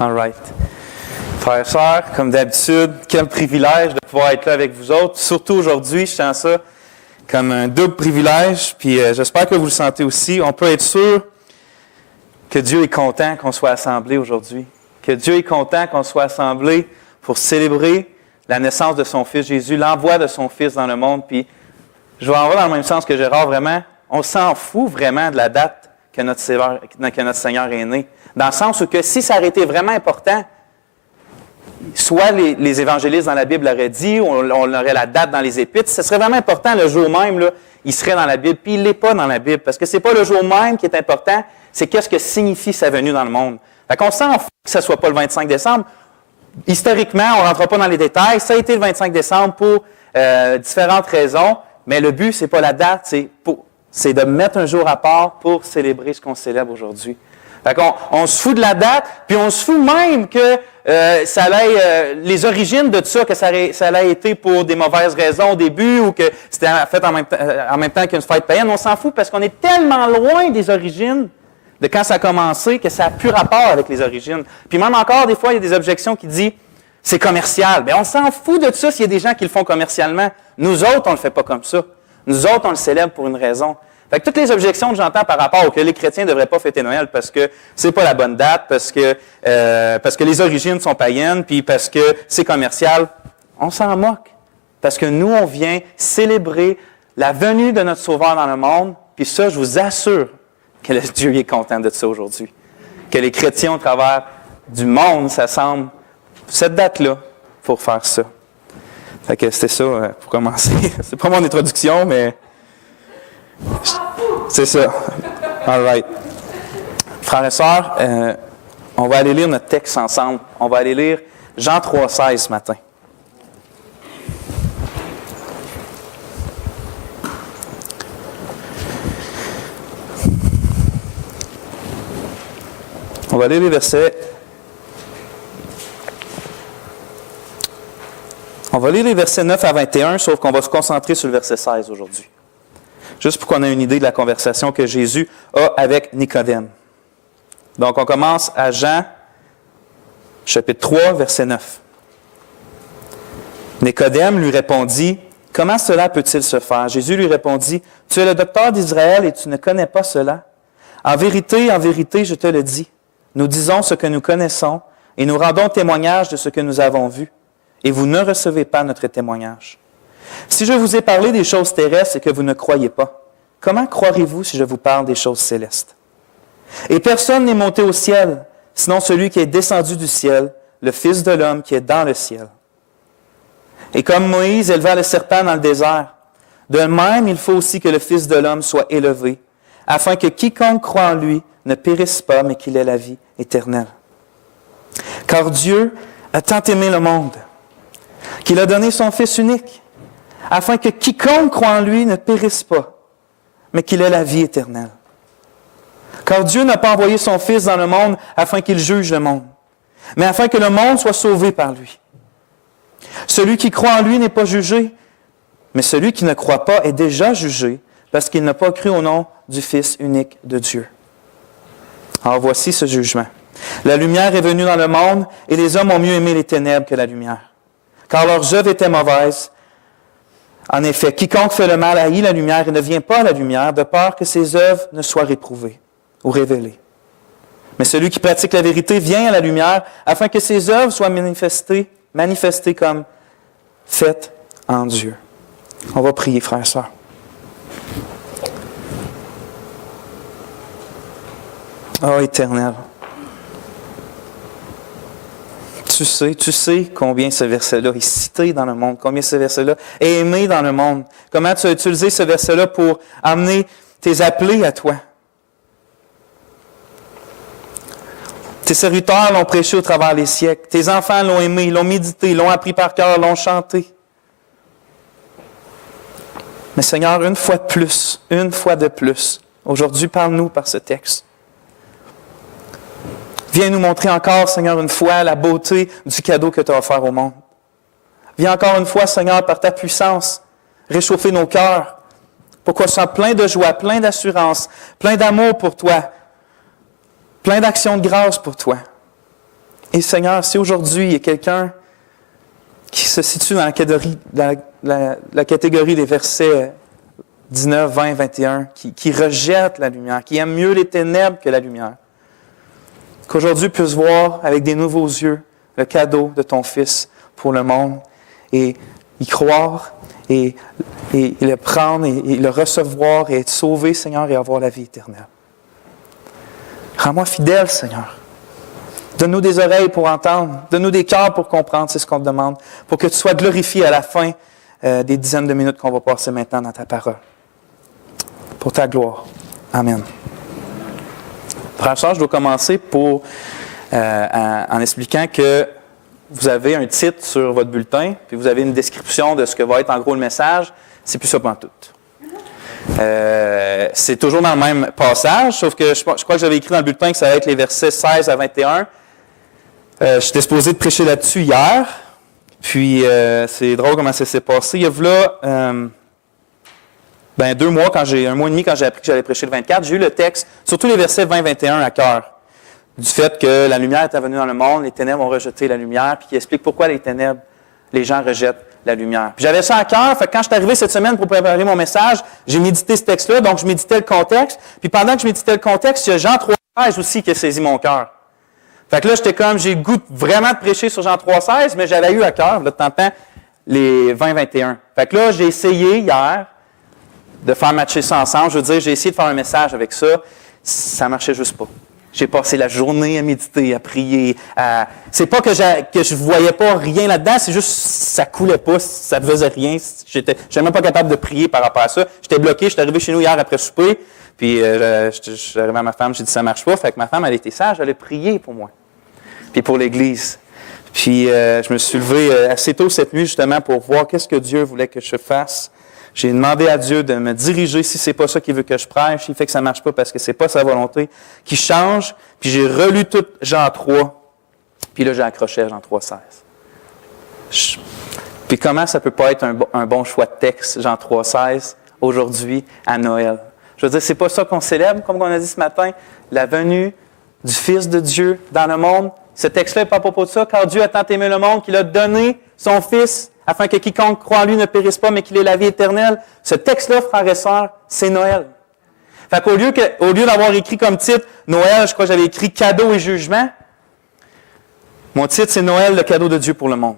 All right. Frères et sœurs, comme d'habitude, quel privilège de pouvoir être là avec vous autres. Surtout aujourd'hui, je sens ça comme un double privilège. Puis j'espère que vous le sentez aussi. On peut être sûr que Dieu est content qu'on soit assemblés aujourd'hui. Que Dieu est content qu'on soit assemblés pour célébrer la naissance de son Fils Jésus, l'envoi de son Fils dans le monde. Puis je vais en voir dans le même sens que Gérard, vraiment. On s'en fout vraiment de la date que notre Seigneur est né. Dans le sens où que si ça aurait été vraiment important, soit les évangélistes dans la Bible l'auraient dit, ou on aurait la date dans les Épîtres, ce serait vraiment important le jour même, là, il serait dans la Bible, puis il ne l'est pas dans la Bible, parce que ce n'est pas le jour même qui est important, c'est qu'est-ce que signifie sa venue dans le monde. Fait qu'on s'en fout que ce ne soit pas le 25 décembre. Historiquement, on ne rentre pas dans les détails, ça a été le 25 décembre pour différentes raisons, mais le but, ce n'est pas la date, c'est de mettre un jour à part pour célébrer ce qu'on célèbre aujourd'hui. Fait qu'on se fout de la date, puis on se fout même que ça allait, les origines de tout ça, que ça allait été pour des mauvaises raisons au début ou que c'était fait en même temps qu'une fête païenne. On s'en fout parce qu'on est tellement loin des origines de quand ça a commencé que ça n'a plus rapport avec les origines. Puis même encore, des fois, il y a des objections qui disent c'est commercial. Bien, on s'en fout de tout ça s'il y a des gens qui le font commercialement. Nous autres, on ne le fait pas comme ça. Nous autres, on le célèbre pour une raison. Fait que toutes les objections que j'entends par rapport au que les chrétiens ne devraient pas fêter Noël parce que c'est pas la bonne date, parce que les origines sont païennes, puis parce que c'est commercial, on s'en moque. Parce que nous, on vient célébrer la venue de notre Sauveur dans le monde, puis ça, je vous assure que Dieu est content de ça aujourd'hui. Que les chrétiens au travers du monde s'assemblent cette date-là pour faire ça. Fait que c'était ça pour commencer. C'est pas mon introduction, mais c'est ça. All right. Frères et sœurs, on va aller lire notre texte ensemble. On va aller lire Jean 3,16 ce matin. On va lire les versets. On va lire les versets 9 à 21, sauf qu'on va se concentrer sur le verset 16 aujourd'hui. Juste pour qu'on ait une idée de la conversation que Jésus a avec Nicodème. Donc, on commence à Jean, chapitre 3, verset 9. Nicodème lui répondit, « Comment cela peut-il se faire? » Jésus lui répondit, « Tu es le docteur d'Israël et tu ne connais pas cela? En vérité, je te le dis. Nous disons ce que nous connaissons et nous rendons témoignage de ce que nous avons vu. Et vous ne recevez pas notre témoignage. Si je vous ai parlé des choses terrestres et que vous ne croyez pas, comment croirez-vous si je vous parle des choses célestes? Et personne n'est monté au ciel, sinon celui qui est descendu du ciel, le Fils de l'homme qui est dans le ciel. Et comme Moïse éleva le serpent dans le désert, de même il faut aussi que le Fils de l'homme soit élevé, afin que quiconque croit en lui ne périsse pas, mais qu'il ait la vie éternelle. Car Dieu a tant aimé le monde, qu'il a donné son Fils unique, afin que quiconque croit en lui ne périsse pas, mais qu'il ait la vie éternelle. Car Dieu n'a pas envoyé son Fils dans le monde afin qu'il juge le monde, mais afin que le monde soit sauvé par lui. Celui qui croit en lui n'est pas jugé, mais celui qui ne croit pas est déjà jugé, parce qu'il n'a pas cru au nom du Fils unique de Dieu. Alors voici ce jugement. La lumière est venue dans le monde, et les hommes ont mieux aimé les ténèbres que la lumière, car leurs œuvres étaient mauvaises. En effet, quiconque fait le mal haït la lumière et ne vient pas à la lumière, de peur que ses œuvres ne soient réprouvées ou révélées. Mais celui qui pratique la vérité vient à la lumière, afin que ses œuvres soient manifestées comme faites en Dieu. On va prier, frères et sœurs. Oh, Éternel, tu sais combien ce verset-là est cité dans le monde, combien ce verset-là est aimé dans le monde. Comment tu as utilisé ce verset-là pour amener tes appelés à toi. Tes serviteurs l'ont prêché au travers des siècles. Tes enfants l'ont aimé, l'ont médité, l'ont appris par cœur, l'ont chanté. Mais Seigneur, une fois de plus, aujourd'hui, parle-nous par ce texte. Viens nous montrer encore, Seigneur, une fois, la beauté du cadeau que tu as offert au monde. Viens encore une fois, Seigneur, par ta puissance, réchauffer nos cœurs pour qu'on soit plein de joie, plein d'assurance, plein d'amour pour toi, plein d'actions de grâce pour toi. Et Seigneur, si aujourd'hui il y a quelqu'un qui se situe dans la catégorie des versets 19, 20, 21, qui rejette la lumière, qui aime mieux les ténèbres que la lumière, qu'aujourd'hui puisse voir avec des nouveaux yeux le cadeau de ton Fils pour le monde et y croire et le prendre et le recevoir et être sauvé, Seigneur, et avoir la vie éternelle. Rends-moi fidèle, Seigneur. Donne-nous des oreilles pour entendre. Donne-nous des cœurs pour comprendre, c'est ce qu'on te demande, pour que tu sois glorifié à la fin des dizaines de minutes qu'on va passer maintenant dans ta parole. Pour ta gloire. Amen. Frère et sœurs, je dois commencer en expliquant que vous avez un titre sur votre bulletin, puis vous avez une description de ce que va être en gros le message. C'est plus ça pantoute. C'est toujours dans le même passage, sauf que je crois que j'avais écrit dans le bulletin que ça va être les versets 16 à 21. J'étais supposé de prêcher là-dessus hier, puis c'est drôle comment ça s'est passé. Il y a là 2 mois, un mois et demi, quand j'ai appris que j'allais prêcher le 24, j'ai eu le texte, surtout les versets 20-21 à cœur, du fait que la lumière est venue dans le monde, les ténèbres ont rejeté la lumière, puis qui explique pourquoi les gens rejettent la lumière. Puis j'avais ça à cœur, fait que quand je suis arrivé cette semaine pour préparer mon message, j'ai médité ce texte-là, donc je méditais le contexte, puis pendant que je méditais le contexte, il y a Jean 3,16 aussi qui a saisi mon cœur. Fait que là, j'ai le goût vraiment de prêcher sur Jean 3,16, mais j'avais eu à cœur, là, de temps en temps, les 20-21. Fait que là, j'ai essayé hier de faire matcher ça ensemble. Je veux dire, j'ai essayé de faire un message avec ça. Ça marchait juste pas. J'ai passé la journée à méditer, à prier. C'est pas que je voyais pas rien là-dedans, c'est juste ça coulait pas, ça faisait rien. J'étais même pas capable de prier par rapport à ça. J'étais bloqué. J'étais arrivé chez nous hier après souper, puis je suis arrivé à ma femme, j'ai dit ça marche pas. Fait que ma femme, elle était sage, elle a prié pour moi, puis pour l'Église. Puis je me suis levé assez tôt cette nuit justement pour voir qu'est-ce que Dieu voulait que je fasse. J'ai demandé à Dieu de me diriger si c'est pas ça qu'il veut que je prêche. Il fait que ça marche pas parce que c'est pas sa volonté qui change. Puis j'ai relu tout Jean 3. Puis là, j'ai accroché à Jean 3,16. Puis comment ça peut pas être un bon choix de texte, Jean 3,16, aujourd'hui, à Noël? Je veux dire, c'est pas ça qu'on célèbre, comme on a dit ce matin, la venue du Fils de Dieu dans le monde. Ce texte-là n'est pas à propos de ça. Car Dieu a tant aimé le monde qu'il a donné son Fils afin que quiconque croit en lui ne périsse pas, mais qu'il ait la vie éternelle. Ce texte-là, frères et sœurs, c'est Noël. Fait qu'au lieu d'avoir écrit comme titre Noël, je crois que j'avais écrit Cadeau et jugement, mon titre, c'est Noël, le cadeau de Dieu pour le monde.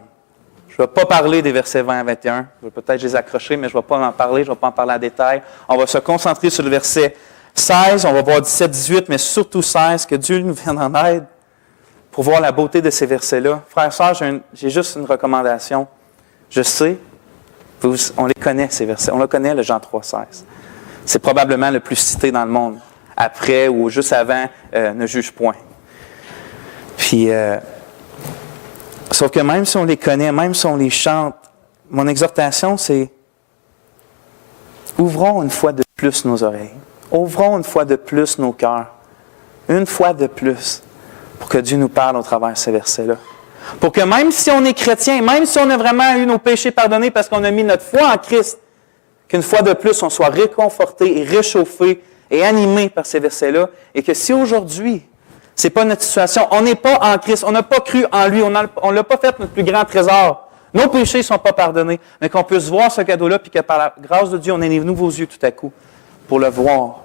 Je ne vais pas parler des versets 20 à 21. Je vais peut-être les accrocher, mais je ne vais pas en parler. Je ne vais pas en parler en détail. On va se concentrer sur le verset 16. On va voir 17, 18, mais surtout 16. Que Dieu nous vienne en aide pour voir la beauté de ces versets-là. Frères et sœurs, j'ai juste une recommandation. Je sais, on les connaît, ces versets. On le connaît, le Jean 3,16. C'est probablement le plus cité dans le monde. Après ou juste avant, ne juge point. Puis, sauf que même si on les connaît, même si on les chante, mon exhortation, c'est ouvrons une fois de plus nos oreilles. Ouvrons une fois de plus nos cœurs. Une fois de plus, pour que Dieu nous parle au travers de ces versets-là. Pour que même si on est chrétien, même si on a vraiment eu nos péchés pardonnés parce qu'on a mis notre foi en Christ, qu'une fois de plus, on soit réconforté et réchauffé et animé par ces versets-là, et que si aujourd'hui, c'est pas notre situation, on n'est pas en Christ, on n'a pas cru en lui, on ne l'a pas fait notre plus grand trésor, nos péchés ne sont pas pardonnés, mais qu'on puisse voir ce cadeau-là, puis que par la grâce de Dieu, on ait des nouveaux yeux tout à coup pour le voir,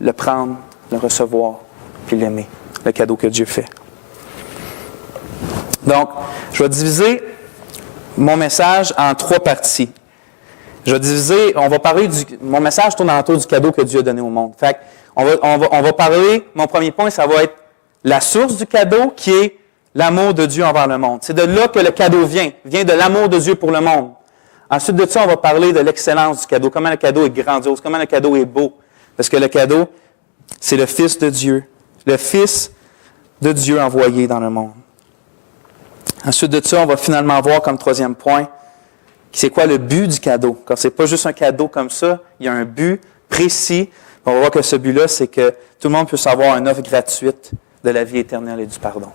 le prendre, le recevoir, puis l'aimer, le cadeau que Dieu fait. Donc, je vais diviser mon message en 3 parties. On va parler mon message tourne autour du cadeau que Dieu a donné au monde. Fait on va parler, mon premier point, ça va être la source du cadeau qui est l'amour de Dieu envers le monde. C'est de là que le cadeau vient de l'amour de Dieu pour le monde. Ensuite de ça, on va parler de l'excellence du cadeau, comment le cadeau est grandiose, comment le cadeau est beau. Parce que le cadeau, c'est le Fils de Dieu envoyé dans le monde. Ensuite de ça, on va finalement voir comme 3e point, c'est quoi le but du cadeau. Quand c'est pas juste un cadeau comme ça, il y a un but précis. On va voir que ce but-là, c'est que tout le monde puisse avoir une offre gratuite de la vie éternelle et du pardon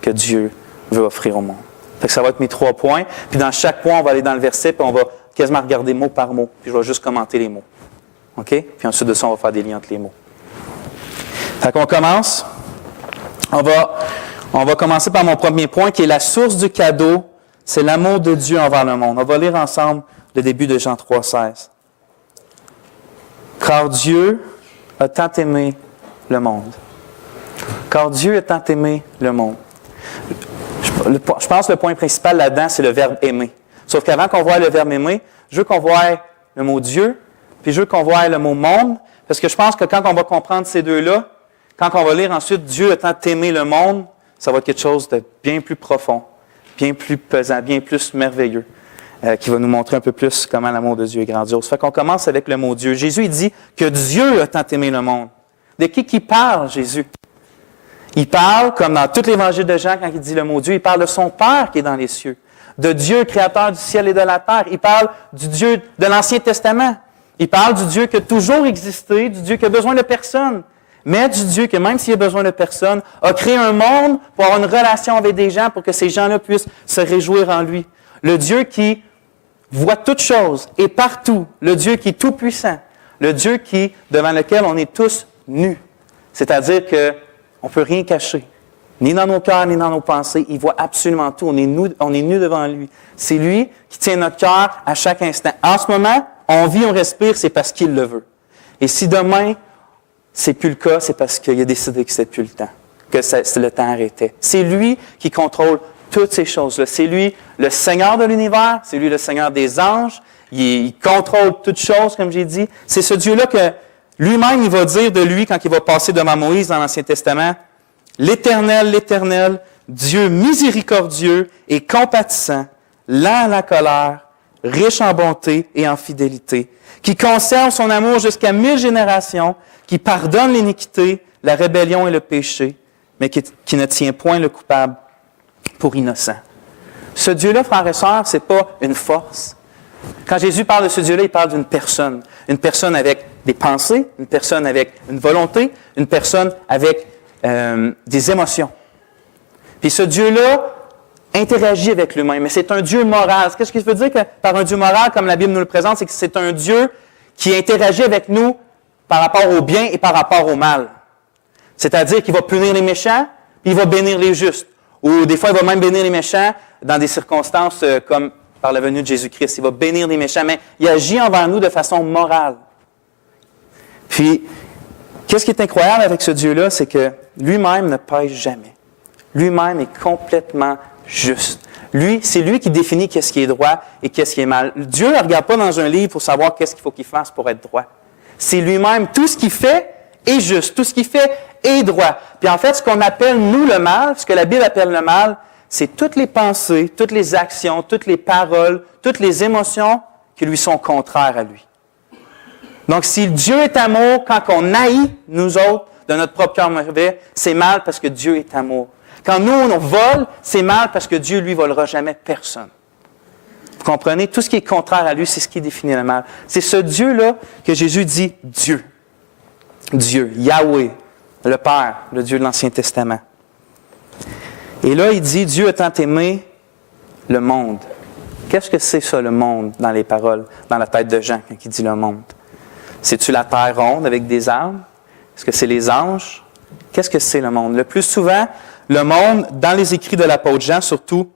que Dieu veut offrir au monde. Fait que ça va être mes 3 points. Puis dans chaque point, on va aller dans le verset, puis on va quasiment regarder mot par mot. Puis je vais juste commenter les mots. OK? Puis ensuite de ça, on va faire des liens entre les mots. Fait qu'on commence. On On va commencer par mon premier point, qui est la source du cadeau, c'est l'amour de Dieu envers le monde. On va lire ensemble le début de Jean 3,16. « Car Dieu a tant aimé le monde. » Car Dieu a tant aimé le monde. Je pense que le point principal là-dedans, c'est le verbe « aimer ». Sauf qu'avant qu'on voie le verbe « aimer », je veux qu'on voie le mot « Dieu », puis je veux qu'on voie le mot « monde », parce que je pense que quand on va comprendre ces deux-là, quand on va lire ensuite « Dieu a tant aimé le monde », ça va être quelque chose de bien plus profond, bien plus pesant, bien plus merveilleux, qui va nous montrer un peu plus comment l'amour de Dieu est grandiose. Fait qu'on commence avec le mot « Dieu ». Jésus, il dit que Dieu a tant aimé le monde. De qui parle, Jésus? Il parle, comme dans tout l'évangile de Jean, quand il dit le mot Dieu, il parle de son Père qui est dans les cieux, de Dieu, créateur du ciel et de la terre. Il parle du Dieu de l'Ancien Testament. Il parle du Dieu qui a toujours existé, du Dieu qui a besoin de personne, mais du Dieu qui, même s'il a besoin de personne, a créé un monde pour avoir une relation avec des gens, pour que ces gens-là puissent se réjouir en lui. Le Dieu qui voit toutes choses et partout, le Dieu qui est tout-puissant, le Dieu devant lequel on est tous nus. C'est-à-dire qu'on ne peut rien cacher, ni dans nos cœurs, ni dans nos pensées. Il voit absolument tout. On est nus devant lui. C'est lui qui tient notre cœur à chaque instant. En ce moment, on vit, on respire, c'est parce qu'il le veut. Et si demain, c'est plus le cas, c'est parce qu'il a décidé que c'était plus le temps, que le temps arrêtait. C'est lui qui contrôle toutes ces choses-là. C'est lui le Seigneur de l'univers, c'est lui le Seigneur des anges. Il contrôle toutes choses, comme j'ai dit. C'est ce Dieu-là que lui-même, il va dire de lui, quand il va passer devant Moïse dans l'Ancien Testament, « L'Éternel, l'Éternel, Dieu miséricordieux et compatissant, lent à la colère, riche en bonté et en fidélité, qui conserve son amour jusqu'à 1000 générations, qui pardonne l'iniquité, la rébellion et le péché, mais qui ne tient point le coupable pour innocent. » Ce Dieu-là, frères et sœurs, ce n'est pas une force. Quand Jésus parle de ce Dieu-là, il parle d'une personne. Une personne avec des pensées, une personne avec une volonté, une personne avec des émotions. Puis ce Dieu-là interagit avec lui-même, mais c'est un Dieu moral. Qu'est-ce qu'il veut dire que par un Dieu moral, comme la Bible nous le présente, c'est que c'est un Dieu qui interagit avec nous par rapport au bien et par rapport au mal. C'est-à-dire qu'il va punir les méchants, puis il va bénir les justes. Ou des fois, il va même bénir les méchants dans des circonstances comme par la venue de Jésus-Christ. Il va bénir les méchants, mais il agit envers nous de façon morale. Puis, qu'est-ce qui est incroyable avec ce Dieu-là, c'est que lui-même ne pêche jamais. Lui-même est complètement juste. C'est lui qui définit qu'est-ce qui est droit et qu'est-ce qui est mal. Dieu ne regarde pas dans un livre pour savoir qu'est-ce qu'il faut qu'il fasse pour être droit. C'est lui-même. Tout ce qu'il fait est juste. Tout ce qu'il fait est droit. Puis en fait, ce qu'on appelle, nous, le mal, ce que la Bible appelle le mal, c'est toutes les pensées, toutes les actions, toutes les paroles, toutes les émotions qui lui sont contraires à lui. Donc, si Dieu est amour, quand on haït, nous autres, de notre propre cœur mauvais, c'est mal parce que Dieu est amour. Quand nous, on vole, c'est mal parce que Dieu, lui, volera jamais personne. Vous comprenez? Tout ce qui est contraire à lui, c'est ce qui définit le mal. C'est ce Dieu-là que Jésus dit Dieu. Dieu, Yahweh, le Père, le Dieu de l'Ancien Testament. Et là, il dit, Dieu a tant aimé le monde. Qu'est-ce que c'est ça, le monde, dans les paroles, dans la tête de Jean, quand il dit le monde? C'est-tu la terre ronde avec des arbres? Est-ce que c'est les anges? Qu'est-ce que c'est le monde? Le plus souvent, le monde, dans les écrits de l'apôtre Jean, surtout,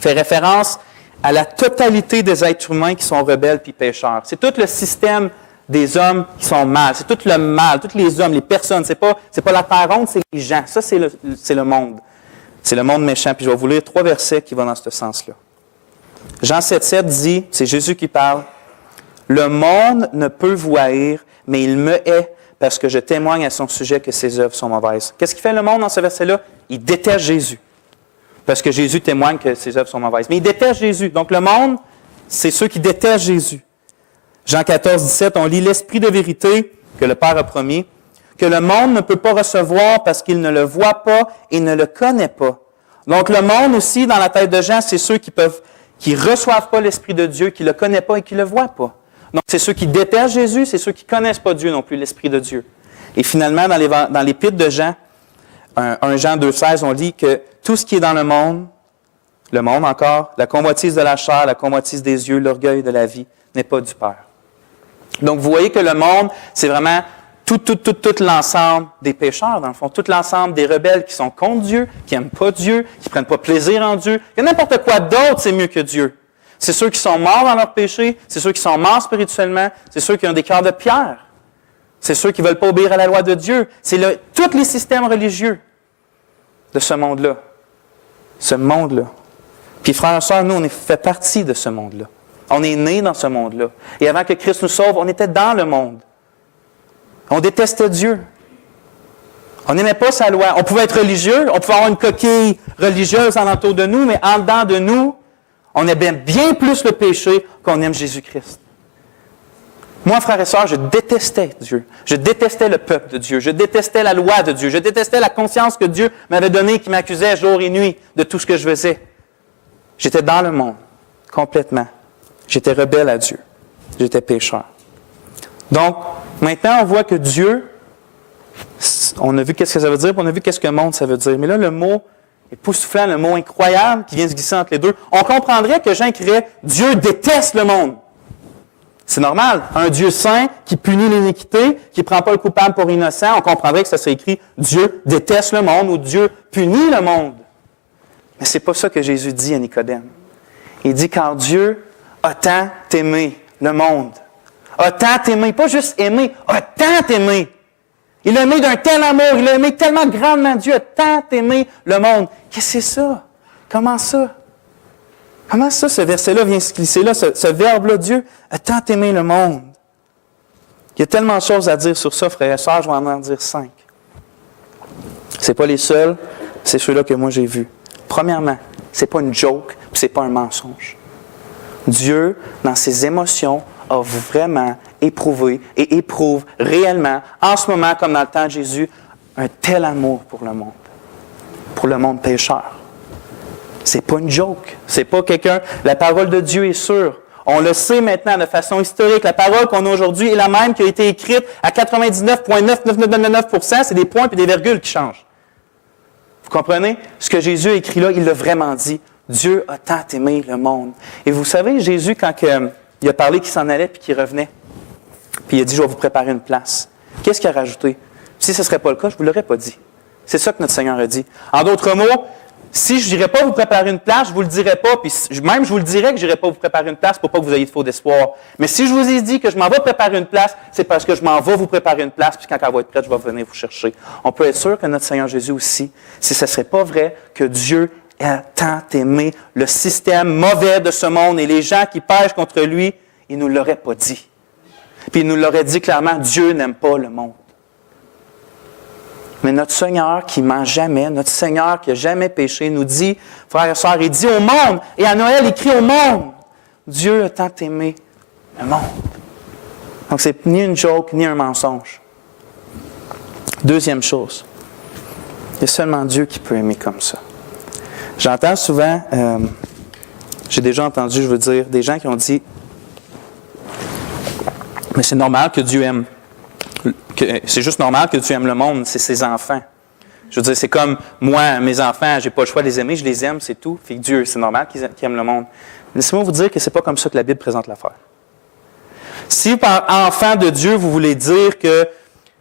fait référence à la totalité des êtres humains qui sont rebelles puis pécheurs. C'est tout le système des hommes qui sont mal. C'est tout le mal, tous les hommes, les personnes. C'est pas la terre ronde, c'est les gens. Ça, c'est le monde. C'est le monde méchant. Puis je vais vous lire 3 versets qui vont dans ce sens-là. Jean 7,7 dit, c'est Jésus qui parle, « Le monde ne peut vous haïr, mais il me hait parce que je témoigne à son sujet que ses œuvres sont mauvaises. » Qu'est-ce qui fait le monde dans ce verset-là? Il déteste Jésus. Parce que Jésus témoigne que ses œuvres sont mauvaises. Mais il déteste Jésus. Donc le monde, c'est ceux qui détestent Jésus. Jean 14,17, on lit « L'esprit de vérité que le Père a promis, que le monde ne peut pas recevoir parce qu'il ne le voit pas et ne le connaît pas. » Donc le monde aussi, dans la tête de Jean, c'est ceux qui reçoivent pas l'Esprit de Dieu, qui ne le connaissent pas et qui ne le voient pas. Donc c'est ceux qui détestent Jésus, c'est ceux qui ne connaissent pas Dieu non plus, l'Esprit de Dieu. Et finalement, dans l'épître de Jean, 1 Jean 2,16, on lit que tout ce qui est dans le monde encore, la convoitise de la chair, la convoitise des yeux, l'orgueil de la vie, n'est pas du Père. Donc vous voyez que le monde, c'est vraiment tout l'ensemble des pécheurs, dans le fond, tout l'ensemble des rebelles qui sont contre Dieu, qui n'aiment pas Dieu, qui ne prennent pas plaisir en Dieu. Il y a n'importe quoi d'autre, c'est mieux que Dieu. C'est ceux qui sont morts dans leur péché, c'est ceux qui sont morts spirituellement, c'est ceux qui ont des cœurs de pierre, c'est ceux qui ne veulent pas obéir à la loi de Dieu. C'est tous les systèmes religieux de ce monde-là. Ce monde-là. Puis frères et sœurs, nous, on fait partie de ce monde-là. On est nés dans ce monde-là. Et avant que Christ nous sauve, on était dans le monde. On détestait Dieu. On n'aimait pas sa loi. On pouvait être religieux, on pouvait avoir une coquille religieuse en entour de nous, mais en dedans de nous, on aimait bien plus le péché qu'on aime Jésus-Christ. Moi, frères et sœurs, je détestais Dieu. Je détestais le peuple de Dieu. Je détestais la loi de Dieu. Je détestais la conscience que Dieu m'avait donnée, qui m'accusait jour et nuit de tout ce que je faisais. J'étais dans le monde, complètement. J'étais rebelle à Dieu. J'étais pécheur. Donc, maintenant, on voit que Dieu, on a vu qu'est-ce que ça veut dire, puis on a vu qu'est-ce que monde ça veut dire. Mais là, le mot époustouflant, le mot incroyable qui vient se glisser entre les deux, on comprendrait que Jean écrirait « Dieu déteste le monde ». C'est normal. Un Dieu saint qui punit l'iniquité, qui ne prend pas le coupable pour innocent, on comprendrait que ça serait écrit « Dieu déteste le monde » ou « Dieu punit le monde ». Mais ce n'est pas ça que Jésus dit à Nicodème. Il dit « Car Dieu a tant aimé le monde ». A tant aimé, pas juste aimé, a tant aimé. Il l'a aimé d'un tel amour, il l'a aimé tellement grandement. Dieu a tant aimé le monde. Qu'est-ce que c'est ça? Comment ça? Comment ça, ce verset-là vient se glisser là, ce verbe-là, Dieu a tant aimé le monde. Il y a tellement de choses à dire sur ça, frères et sœurs, je vais en dire 5. Ce n'est pas les seuls, c'est ceux-là que moi j'ai vus. Premièrement, ce n'est pas une joke, puis ce n'est pas un mensonge. Dieu, dans ses émotions, a vraiment éprouvé et éprouve réellement, en ce moment comme dans le temps de Jésus, un tel amour pour le monde pécheur. C'est pas une joke, c'est pas quelqu'un. La parole de Dieu est sûre. On le sait maintenant de façon historique. La parole qu'on a aujourd'hui est la même qui a été écrite à 99,99999%. C'est des points et des virgules qui changent. Vous comprenez? Ce que Jésus a écrit là, il l'a vraiment dit. Dieu a tant aimé le monde. Et vous savez, Jésus, quand il a parlé qu'il s'en allait puis qu'il revenait, puis il a dit, je vais vous préparer une place. Qu'est-ce qu'il a rajouté? Si ce ne serait pas le cas, je ne vous l'aurais pas dit. C'est ça que notre Seigneur a dit. En d'autres mots, si je n'irais pas vous préparer une place, je ne vous le dirais pas, puis même je vous le dirais que je n'irais pas vous préparer une place pour pas que vous ayez de faux d'espoir. Mais si je vous ai dit que je m'en vais préparer une place, c'est parce que je m'en vais vous préparer une place, puis quand elle va être prête, je vais venir vous chercher. On peut être sûr que notre Seigneur Jésus aussi, si ce ne serait pas vrai que Dieu a tant aimé le système mauvais de ce monde et les gens qui pêchent contre lui, il ne nous l'aurait pas dit. Puis il nous l'aurait dit clairement, Dieu n'aime pas le monde. Mais notre Seigneur qui ne ment jamais, notre Seigneur qui n'a jamais péché, nous dit, frères et sœurs, il dit au monde, et à Noël, il crie au monde, Dieu a tant aimé le monde. Donc, c'est ni une joke, ni un mensonge. Deuxième chose, il y a seulement Dieu qui peut aimer comme ça. J'entends souvent, j'ai déjà entendu, je veux dire, des gens qui ont dit, mais c'est normal que Dieu aime. C'est juste normal que Dieu aime le monde, c'est ses enfants. Je veux dire, c'est comme moi, mes enfants, j'ai pas le choix de les aimer, je les aime, c'est tout. Fait que Dieu, c'est normal qu'il aime le monde. Laissez-moi vous dire que c'est pas comme ça que la Bible présente l'affaire. Si par enfant de Dieu, vous voulez dire que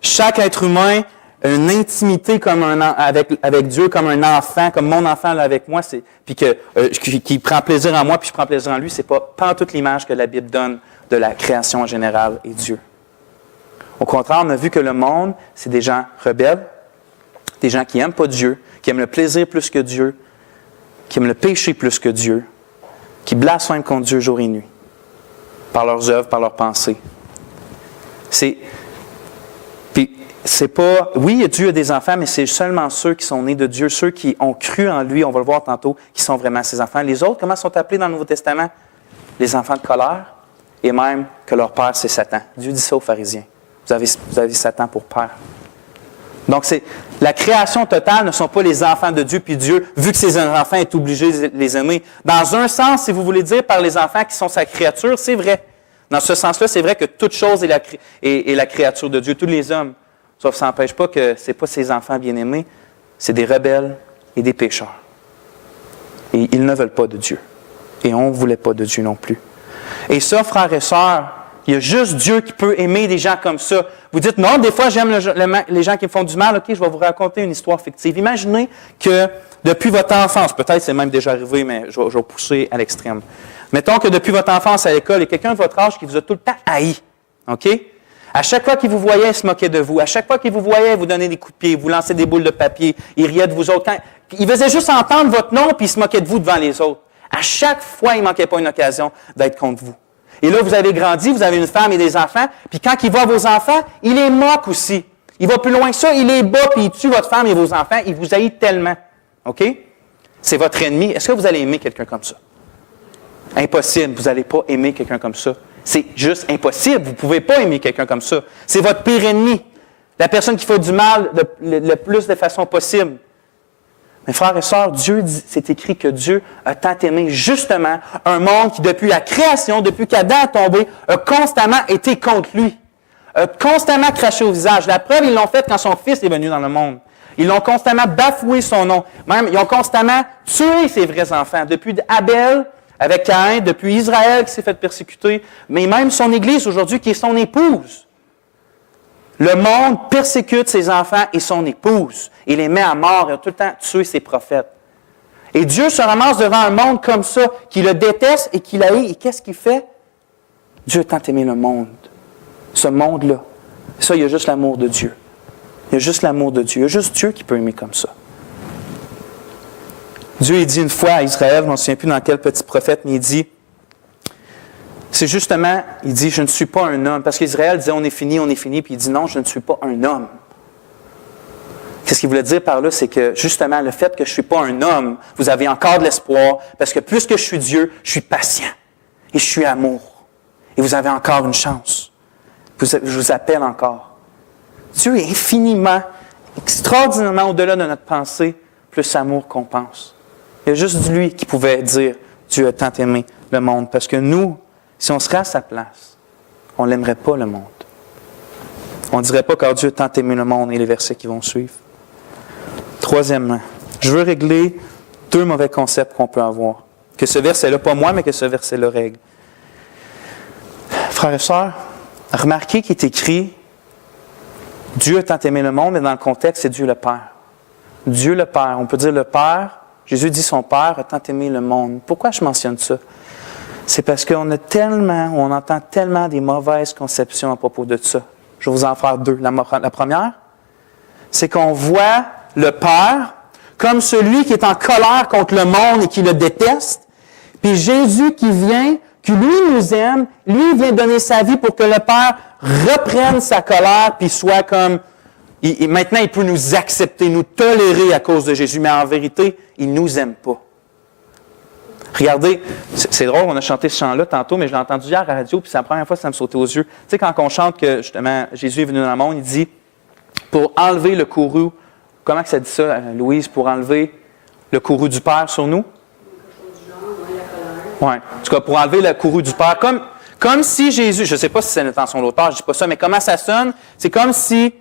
chaque être humain a une intimité comme avec Dieu, comme un enfant, comme mon enfant là, avec moi, puis qui prend plaisir en moi, puis je prends plaisir en lui, c'est pas toute l'image que la Bible donne de la création en général et Dieu. Au contraire, on a vu que le monde, c'est des gens rebelles, des gens qui n'aiment pas Dieu, qui aiment le plaisir plus que Dieu, qui aiment le péché plus que Dieu, qui blasphèment contre Dieu jour et nuit, par leurs œuvres, par leurs pensées. Oui, Dieu a des enfants, mais c'est seulement ceux qui sont nés de Dieu, ceux qui ont cru en lui, on va le voir tantôt, qui sont vraiment ses enfants. Les autres, comment sont appelés dans le Nouveau Testament? Les enfants de colère, et même que leur père, c'est Satan. Dieu dit ça aux pharisiens. Vous avez Satan pour père. Donc, la création totale ne sont pas les enfants de Dieu, puis Dieu, vu que ses enfants, est obligé de les aimer. Dans un sens, si vous voulez dire par les enfants qui sont sa créature, c'est vrai. Dans ce sens-là, c'est vrai que toute chose est la créature de Dieu, tous les hommes. Sauf que ça n'empêche pas que ce n'est pas ses enfants bien-aimés, c'est des rebelles et des pécheurs. Et ils ne veulent pas de Dieu. Et on ne voulait pas de Dieu non plus. Et ça, frères et sœurs, il y a juste Dieu qui peut aimer des gens comme ça. Vous dites, non, des fois, j'aime les gens qui me font du mal. OK, je vais vous raconter une histoire fictive. Imaginez que depuis votre enfance, peut-être c'est même déjà arrivé, mais je vais pousser à l'extrême. Mettons que depuis votre enfance à l'école, il y a quelqu'un de votre âge qui vous a tout le temps haï. OK? À chaque fois qu'il vous voyait, il se moquait de vous. À chaque fois qu'il vous voyait, il vous donnait des coups de pied, vous lancez des boules de papier, il riait de vous autres. Il faisait juste entendre votre nom, puis il se moquait de vous devant les autres. À chaque fois, il ne manquait pas une occasion d'être contre vous. Et là, vous avez grandi, vous avez une femme et des enfants, puis quand il voit vos enfants, il les moque aussi. Il va plus loin que ça, il les bat, puis il tue votre femme et vos enfants. Il vous haït tellement. OK? C'est votre ennemi. Est-ce que vous allez aimer quelqu'un comme ça? Impossible. Vous n'allez pas aimer quelqu'un comme ça. C'est juste impossible. Vous ne pouvez pas aimer quelqu'un comme ça. C'est votre pire ennemi. La personne qui fait du mal le plus de façon possible. Mes frères et sœurs, c'est écrit que Dieu a tant aimé justement un monde qui, depuis la création, depuis qu'Adam a tombé, a constamment été contre lui. A constamment craché au visage. La preuve, ils l'ont fait quand son fils est venu dans le monde. Ils l'ont constamment bafoué son nom. Même, ils ont constamment tué ses vrais enfants. Depuis Abel, avec Caïn, depuis Israël qui s'est fait persécuter, mais même son Église aujourd'hui qui est son épouse. Le monde persécute ses enfants et son épouse. Il les met à mort. Il a tout le temps tué ses prophètes. Et Dieu se ramasse devant un monde comme ça, qui le déteste et qui l'haït. Et qu'est-ce qu'il fait? Dieu a tant aimé le monde. Ce monde-là. Ça, il y a juste l'amour de Dieu. Il y a juste l'amour de Dieu. Il y a juste Dieu qui peut aimer comme ça. Dieu, il dit une fois à Israël, je ne me souviens plus dans quel petit prophète, mais il dit, c'est justement, il dit, je ne suis pas un homme. Parce qu'Israël disait, on est fini, puis il dit, non, je ne suis pas un homme. Qu'est-ce qu'il voulait dire par là? C'est que, justement, le fait que je ne suis pas un homme, vous avez encore de l'espoir, parce que plus que je suis Dieu, je suis patient, et je suis amour. Et vous avez encore une chance. Je vous appelle encore. Dieu est infiniment, extraordinairement au-delà de notre pensée, plus amour qu'on pense. Il y a juste lui qui pouvait dire, Dieu a tant aimé le monde, parce que nous, si on serait à sa place, on n'aimerait pas le monde. On ne dirait pas car Dieu a tant aimé le monde et les versets qui vont suivre. Troisièmement, je veux régler 2 mauvais concepts qu'on peut avoir. Que ce verset-là, pas moi, mais que ce verset-là règle. Frères et sœurs, remarquez qu'il est écrit Dieu a tant aimé le monde, mais dans le contexte, c'est Dieu le Père. Dieu le Père. On peut dire le Père. Jésus dit son Père a tant aimé le monde. Pourquoi je mentionne ça? C'est parce qu'on entend tellement des mauvaises conceptions à propos de ça. Je vais vous en faire 2. La première, c'est qu'on voit le Père comme celui qui est en colère contre le monde et qui le déteste. Puis Jésus qui vient, qui lui nous aime, lui vient donner sa vie pour que le Père reprenne sa colère puis soit comme... maintenant, il peut nous accepter, nous tolérer à cause de Jésus, mais en vérité, il ne nous aime pas. Regardez, c'est drôle, on a chanté ce chant-là tantôt, mais je l'ai entendu hier à la radio, puis c'est la première fois que ça me sautait aux yeux. Tu sais, quand on chante que, justement, Jésus est venu dans le monde, il dit, pour enlever le courroux, comment que ça dit ça, Louise, pour enlever le courroux du Père sur nous? Oui. En tout cas, pour enlever le courroux du Père, comme si Jésus, je ne sais pas si c'est l'intention de l'auteur, je ne dis pas ça, mais comment ça sonne? C'est comme si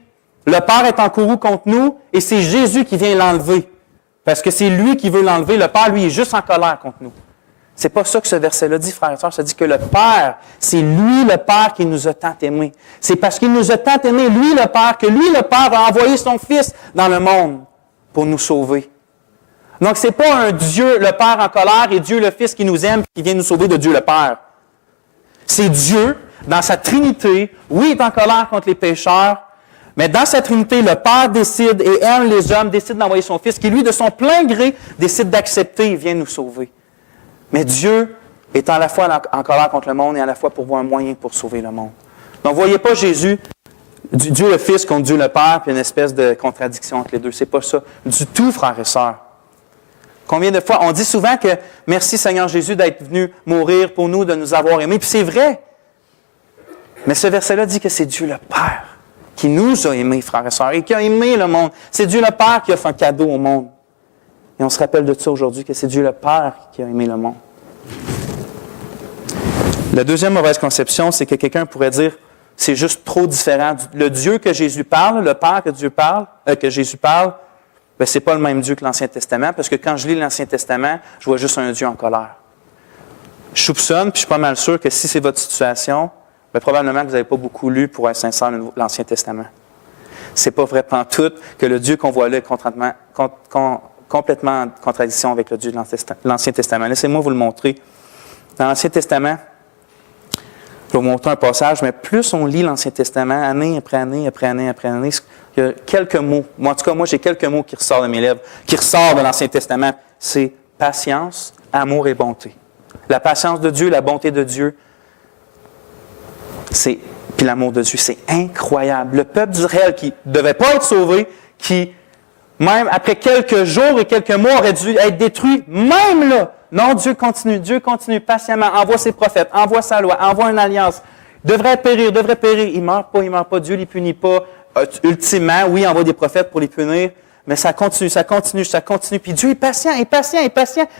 le Père est en courroux contre nous et c'est Jésus qui vient l'enlever. Parce que c'est lui qui veut l'enlever. Le Père, lui, est juste en colère contre nous. C'est pas ça que ce verset-là dit, frères et sœurs. Ça dit que le Père, c'est lui le Père qui nous a tant aimés. C'est parce qu'il nous a tant aimés, lui le Père, que lui le Père a envoyé son Fils dans le monde pour nous sauver. Donc, c'est pas un Dieu le Père en colère et Dieu le Fils qui nous aime qui vient nous sauver de Dieu le Père. C'est Dieu, dans sa Trinité, oui, il est en colère contre les pécheurs, mais dans sa Trinité, le Père décide et aime les hommes, décide d'envoyer son Fils, qui lui, de son plein gré, décide d'accepter et vient nous sauver. Mais Dieu est à la fois en colère contre le monde et à la fois pour voir un moyen pour sauver le monde. Donc, ne voyez pas Jésus, Dieu le Fils contre Dieu le Père, puis une espèce de contradiction entre les deux. C'est pas ça du tout, frères et sœurs. Combien de fois, on dit souvent que merci Seigneur Jésus d'être venu mourir pour nous, de nous avoir aimés, puis c'est vrai. Mais ce verset-là dit que c'est Dieu le Père qui nous a aimés, frères et sœurs, et qui a aimé le monde. C'est Dieu le Père qui a fait un cadeau au monde. Et on se rappelle de ça aujourd'hui, que c'est Dieu le Père qui a aimé le monde. La deuxième mauvaise conception, c'est que quelqu'un pourrait dire, c'est juste trop différent. Le Dieu que Jésus parle, le Père que Jésus parle, ben, c'est pas le même Dieu que l'Ancien Testament, parce que quand je lis l'Ancien Testament, je vois juste un Dieu en colère. Je soupçonne, puis je suis pas mal sûr que si c'est votre situation, Mais probablement que vous n'avez pas beaucoup lu, pour être sincère, l'Ancien Testament. C'est pas vrai pantoute que le Dieu qu'on voit là est complètement en contradiction avec le Dieu de l'Ancien Testament. Laissez-moi vous le montrer. Dans l'Ancien Testament, je vais vous montrer un passage, mais plus on lit l'Ancien Testament, année après année, après année, après année, il y a quelques mots. En tout cas, moi, j'ai quelques mots qui ressortent de mes lèvres, qui ressortent de l'Ancien Testament. C'est patience, amour et bonté. La patience de Dieu, la bonté de Dieu, puis l'amour de Dieu, c'est incroyable. Le peuple d'Israël qui ne devait pas être sauvé, qui, même après quelques jours et quelques mois, aurait dû être détruit, même là. Non, Dieu continue patiemment, envoie ses prophètes, envoie sa loi, envoie une alliance. Devrait périr. Il ne meurt pas, Dieu ne les punit pas. Ultimement, oui, il envoie des prophètes pour les punir, mais ça continue. Puis Dieu est patient.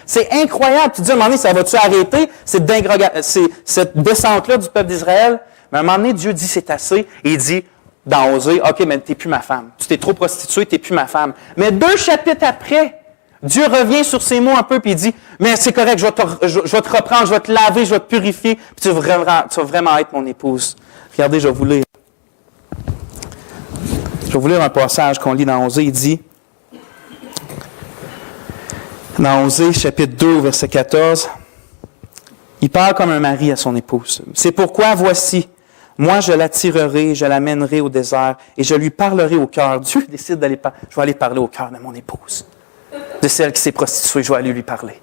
C'est incroyable. Tu te dis, à un moment donné, ça va-tu arrêter, cette descente-là du peuple d'Israël? Mais à un moment donné, Dieu dit, c'est assez. Et il dit, dans Osée, OK, mais tu n'es plus ma femme. Tu t'es trop prostituée, tu n'es plus ma femme. Mais 2 chapitres après, Dieu revient sur ces mots un peu, puis il dit, mais c'est correct, je vais te reprendre, je vais te laver, je vais te purifier, puis tu vas vraiment être mon épouse. Regardez, je vais vous lire. Je vais vous lire un passage qu'on lit dans Osée. Il dit, dans Osée, chapitre 2, verset 14, il parle comme un mari à son épouse. C'est pourquoi, voici, moi je l'attirerai, je l'amènerai au désert, et je lui parlerai au cœur. Dieu décide d'aller parler. Je vais aller parler au cœur de mon épouse. De celle qui s'est prostituée, je vais aller lui parler.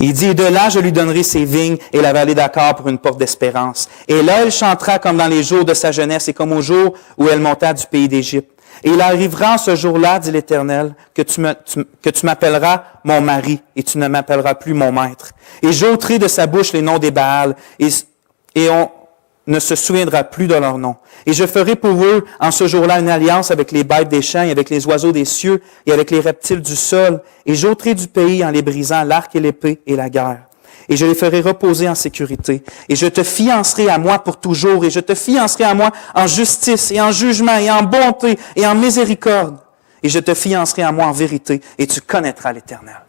Il dit, et de là, je lui donnerai ses vignes et la vallée d'Akar pour une porte d'espérance. Et là, elle chantera comme dans les jours de sa jeunesse et comme au jour où elle monta du pays d'Égypte. Et il arrivera en ce jour-là, dit l'Éternel, que tu m'appelleras mon mari et tu ne m'appelleras plus mon maître. Et j'ôterai de sa bouche les noms des Baals et on ne se souviendra plus de leur nom. Et je ferai pour eux en ce jour-là une alliance avec les bêtes des champs et avec les oiseaux des cieux et avec les reptiles du sol. Et j'ôterai du pays en les brisant l'arc et l'épée et la guerre. Et je les ferai reposer en sécurité. Et je te fiancerai à moi pour toujours. Et je te fiancerai à moi en justice et en jugement et en bonté et en miséricorde. Et je te fiancerai à moi en vérité. Et tu connaîtras l'Éternel.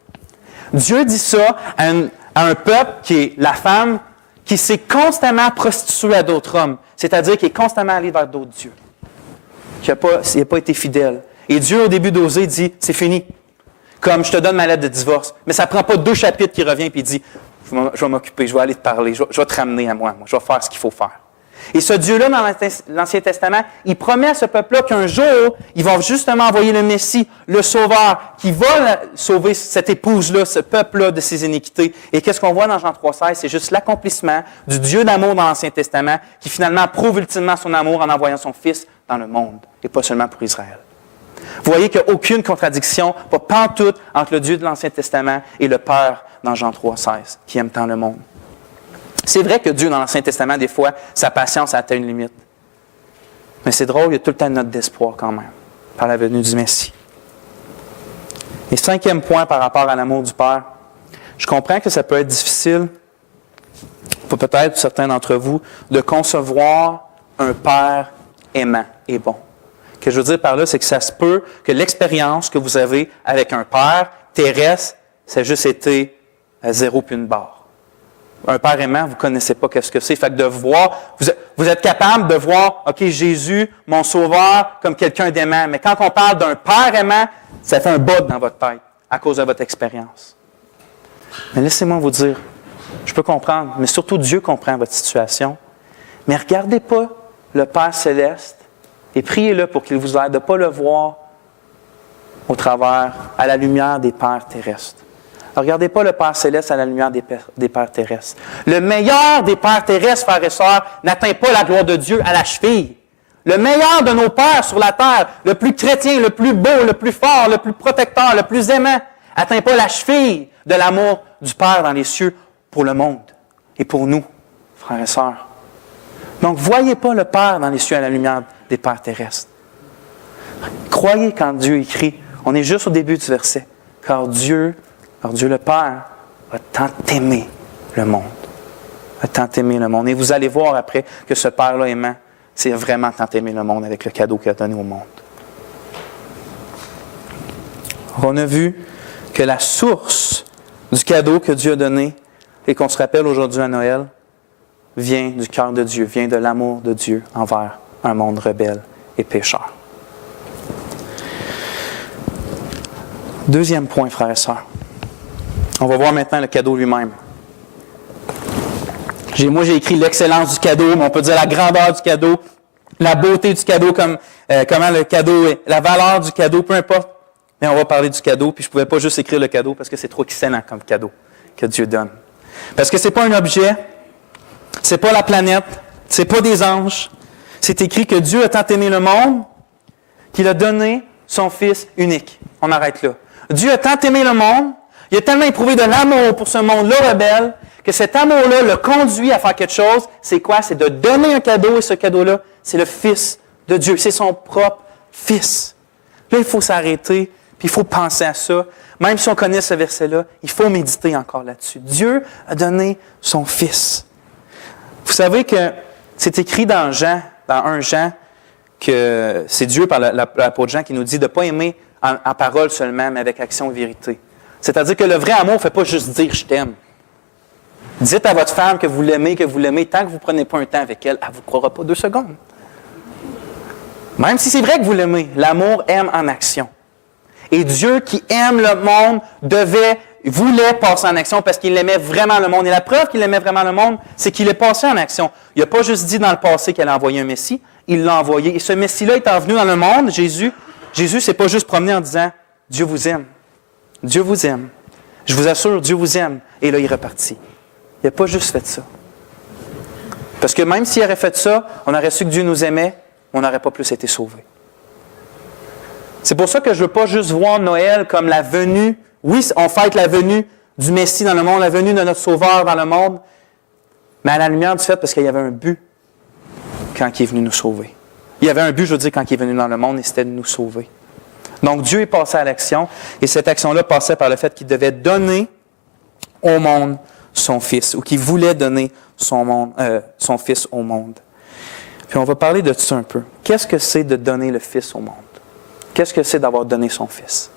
Dieu dit ça à un peuple qui est la femme qui s'est constamment prostitué à d'autres hommes, c'est-à-dire qui est constamment allé vers d'autres dieux, qui n'a pas été fidèle. Et Dieu, au début d'Osée, dit, c'est fini. Comme je te donne ma lettre de divorce. Mais ça ne prend pas 2 chapitres qui revient et il dit, je vais m'occuper, je vais aller te parler, je vais te ramener à moi, je vais faire ce qu'il faut faire. Et ce Dieu-là, dans l'Ancien Testament, il promet à ce peuple-là qu'un jour, il va justement envoyer le Messie, le Sauveur, qui va sauver cette épouse-là, ce peuple-là de ses iniquités. Et qu'est-ce qu'on voit dans Jean 3,16? C'est juste l'accomplissement du Dieu d'amour dans l'Ancien Testament, qui finalement prouve ultimement son amour en envoyant son Fils dans le monde, et pas seulement pour Israël. Vous voyez qu'il n'y a aucune contradiction, pas pantoute, entre le Dieu de l'Ancien Testament et le Père dans Jean 3,16, qui aime tant le monde. C'est vrai que Dieu, dans l'Ancien Testament, des fois, sa patience a atteint une limite. Mais c'est drôle, il y a tout le temps une note d'espoir quand même, par la venue du Messie. Et 5e point par rapport à l'amour du Père, je comprends que ça peut être difficile, pour peut-être certains d'entre vous, de concevoir un Père aimant et bon. Ce que je veux dire par là, c'est que ça se peut que l'expérience que vous avez avec un Père terrestre, ça a juste été à 0 puis une barre. Un Père aimant, vous ne connaissez pas ce que c'est. Fait que de voir, vous êtes capable de voir, OK, Jésus, mon Sauveur, comme quelqu'un d'aimant. Mais quand on parle d'un Père aimant, ça fait un bug dans votre tête à cause de votre expérience. Mais laissez-moi vous dire, je peux comprendre, mais surtout Dieu comprend votre situation. Mais regardez pas le Père céleste et priez-le pour qu'il vous aide de ne pas le voir au travers, à la lumière des pères terrestres. Regardez pas le Père céleste à la lumière des pères terrestres. Le meilleur des pères terrestres, frères et sœurs, n'atteint pas la gloire de Dieu à la cheville. Le meilleur de nos pères sur la terre, le plus chrétien, le plus beau, le plus fort, le plus protecteur, le plus aimant, n'atteint pas la cheville de l'amour du Père dans les cieux pour le monde et pour nous, frères et sœurs. Donc, voyez pas le Père dans les cieux à la lumière des pères terrestres. Croyez quand Dieu écrit, on est juste au début du verset, car Dieu le Père a tant aimé le monde. A tant aimé le monde. Et vous allez voir après que ce Père-là aimant, c'est vraiment tant aimé le monde avec le cadeau qu'il a donné au monde. On a vu que la source du cadeau que Dieu a donné, et qu'on se rappelle aujourd'hui à Noël, vient du cœur de Dieu, vient de l'amour de Dieu envers un monde rebelle et pécheur. Deuxième point, frères et sœurs. On va voir maintenant le cadeau lui-même. Moi, j'ai écrit l'excellence du cadeau, mais on peut dire la grandeur du cadeau, la beauté du cadeau, comment le cadeau est, la valeur du cadeau, peu importe. Mais on va parler du cadeau, puis je ne pouvais pas juste écrire le cadeau parce que c'est trop excellent comme cadeau que Dieu donne. Parce que ce n'est pas un objet, ce n'est pas la planète, ce n'est pas des anges. C'est écrit que Dieu a tant aimé le monde qu'il a donné son Fils unique. On arrête là. Dieu a tant aimé le monde, il a tellement éprouvé de l'amour pour ce monde-là rebelle, que cet amour-là le conduit à faire quelque chose. C'est quoi? C'est de donner un cadeau, et ce cadeau-là, c'est le Fils de Dieu. C'est son propre Fils. Là, il faut s'arrêter, puis il faut penser à ça. Même si on connaît ce verset-là, il faut méditer encore là-dessus. Dieu a donné son Fils. Vous savez que c'est écrit dans 1 Jean, que c'est Dieu par l'apôtre Jean qui nous dit de ne pas aimer en parole seulement, mais avec action et vérité. C'est-à-dire que le vrai amour ne fait pas juste dire « je t'aime ». Dites à votre femme que vous l'aimez, tant que vous ne prenez pas un temps avec elle, elle ne vous croira pas 2 secondes. Même si c'est vrai que vous l'aimez, l'amour aime en action. Et Dieu qui aime le monde voulait passer en action parce qu'il aimait vraiment le monde. Et la preuve qu'il aimait vraiment le monde, c'est qu'il est passé en action. Il n'a pas juste dit dans le passé qu'il allait envoyer un Messie, il l'a envoyé. Et ce Messie-là étant venu dans le monde, Jésus ne s'est pas juste promené en disant « Dieu vous aime. Dieu vous aime. Je vous assure, Dieu vous aime. » Et là, il est reparti. Il n'a pas juste fait ça. Parce que même s'il aurait fait ça, on aurait su que Dieu nous aimait, on n'aurait pas plus été sauvés. C'est pour ça que je ne veux pas juste voir Noël comme la venue. Oui, on fête la venue du Messie dans le monde, la venue de notre Sauveur dans le monde, mais à la lumière du fait, parce qu'il y avait un but quand il est venu nous sauver. Il y avait un but, je veux dire, quand il est venu dans le monde, et c'était de nous sauver. Donc, Dieu est passé à l'action, et cette action-là passait par le fait qu'il devait donner au monde son Fils, ou qu'il voulait donner son Fils au monde. Puis on va parler de ça un peu. Qu'est-ce que c'est de donner le Fils au monde? Qu'est-ce que c'est d'avoir donné son Fils?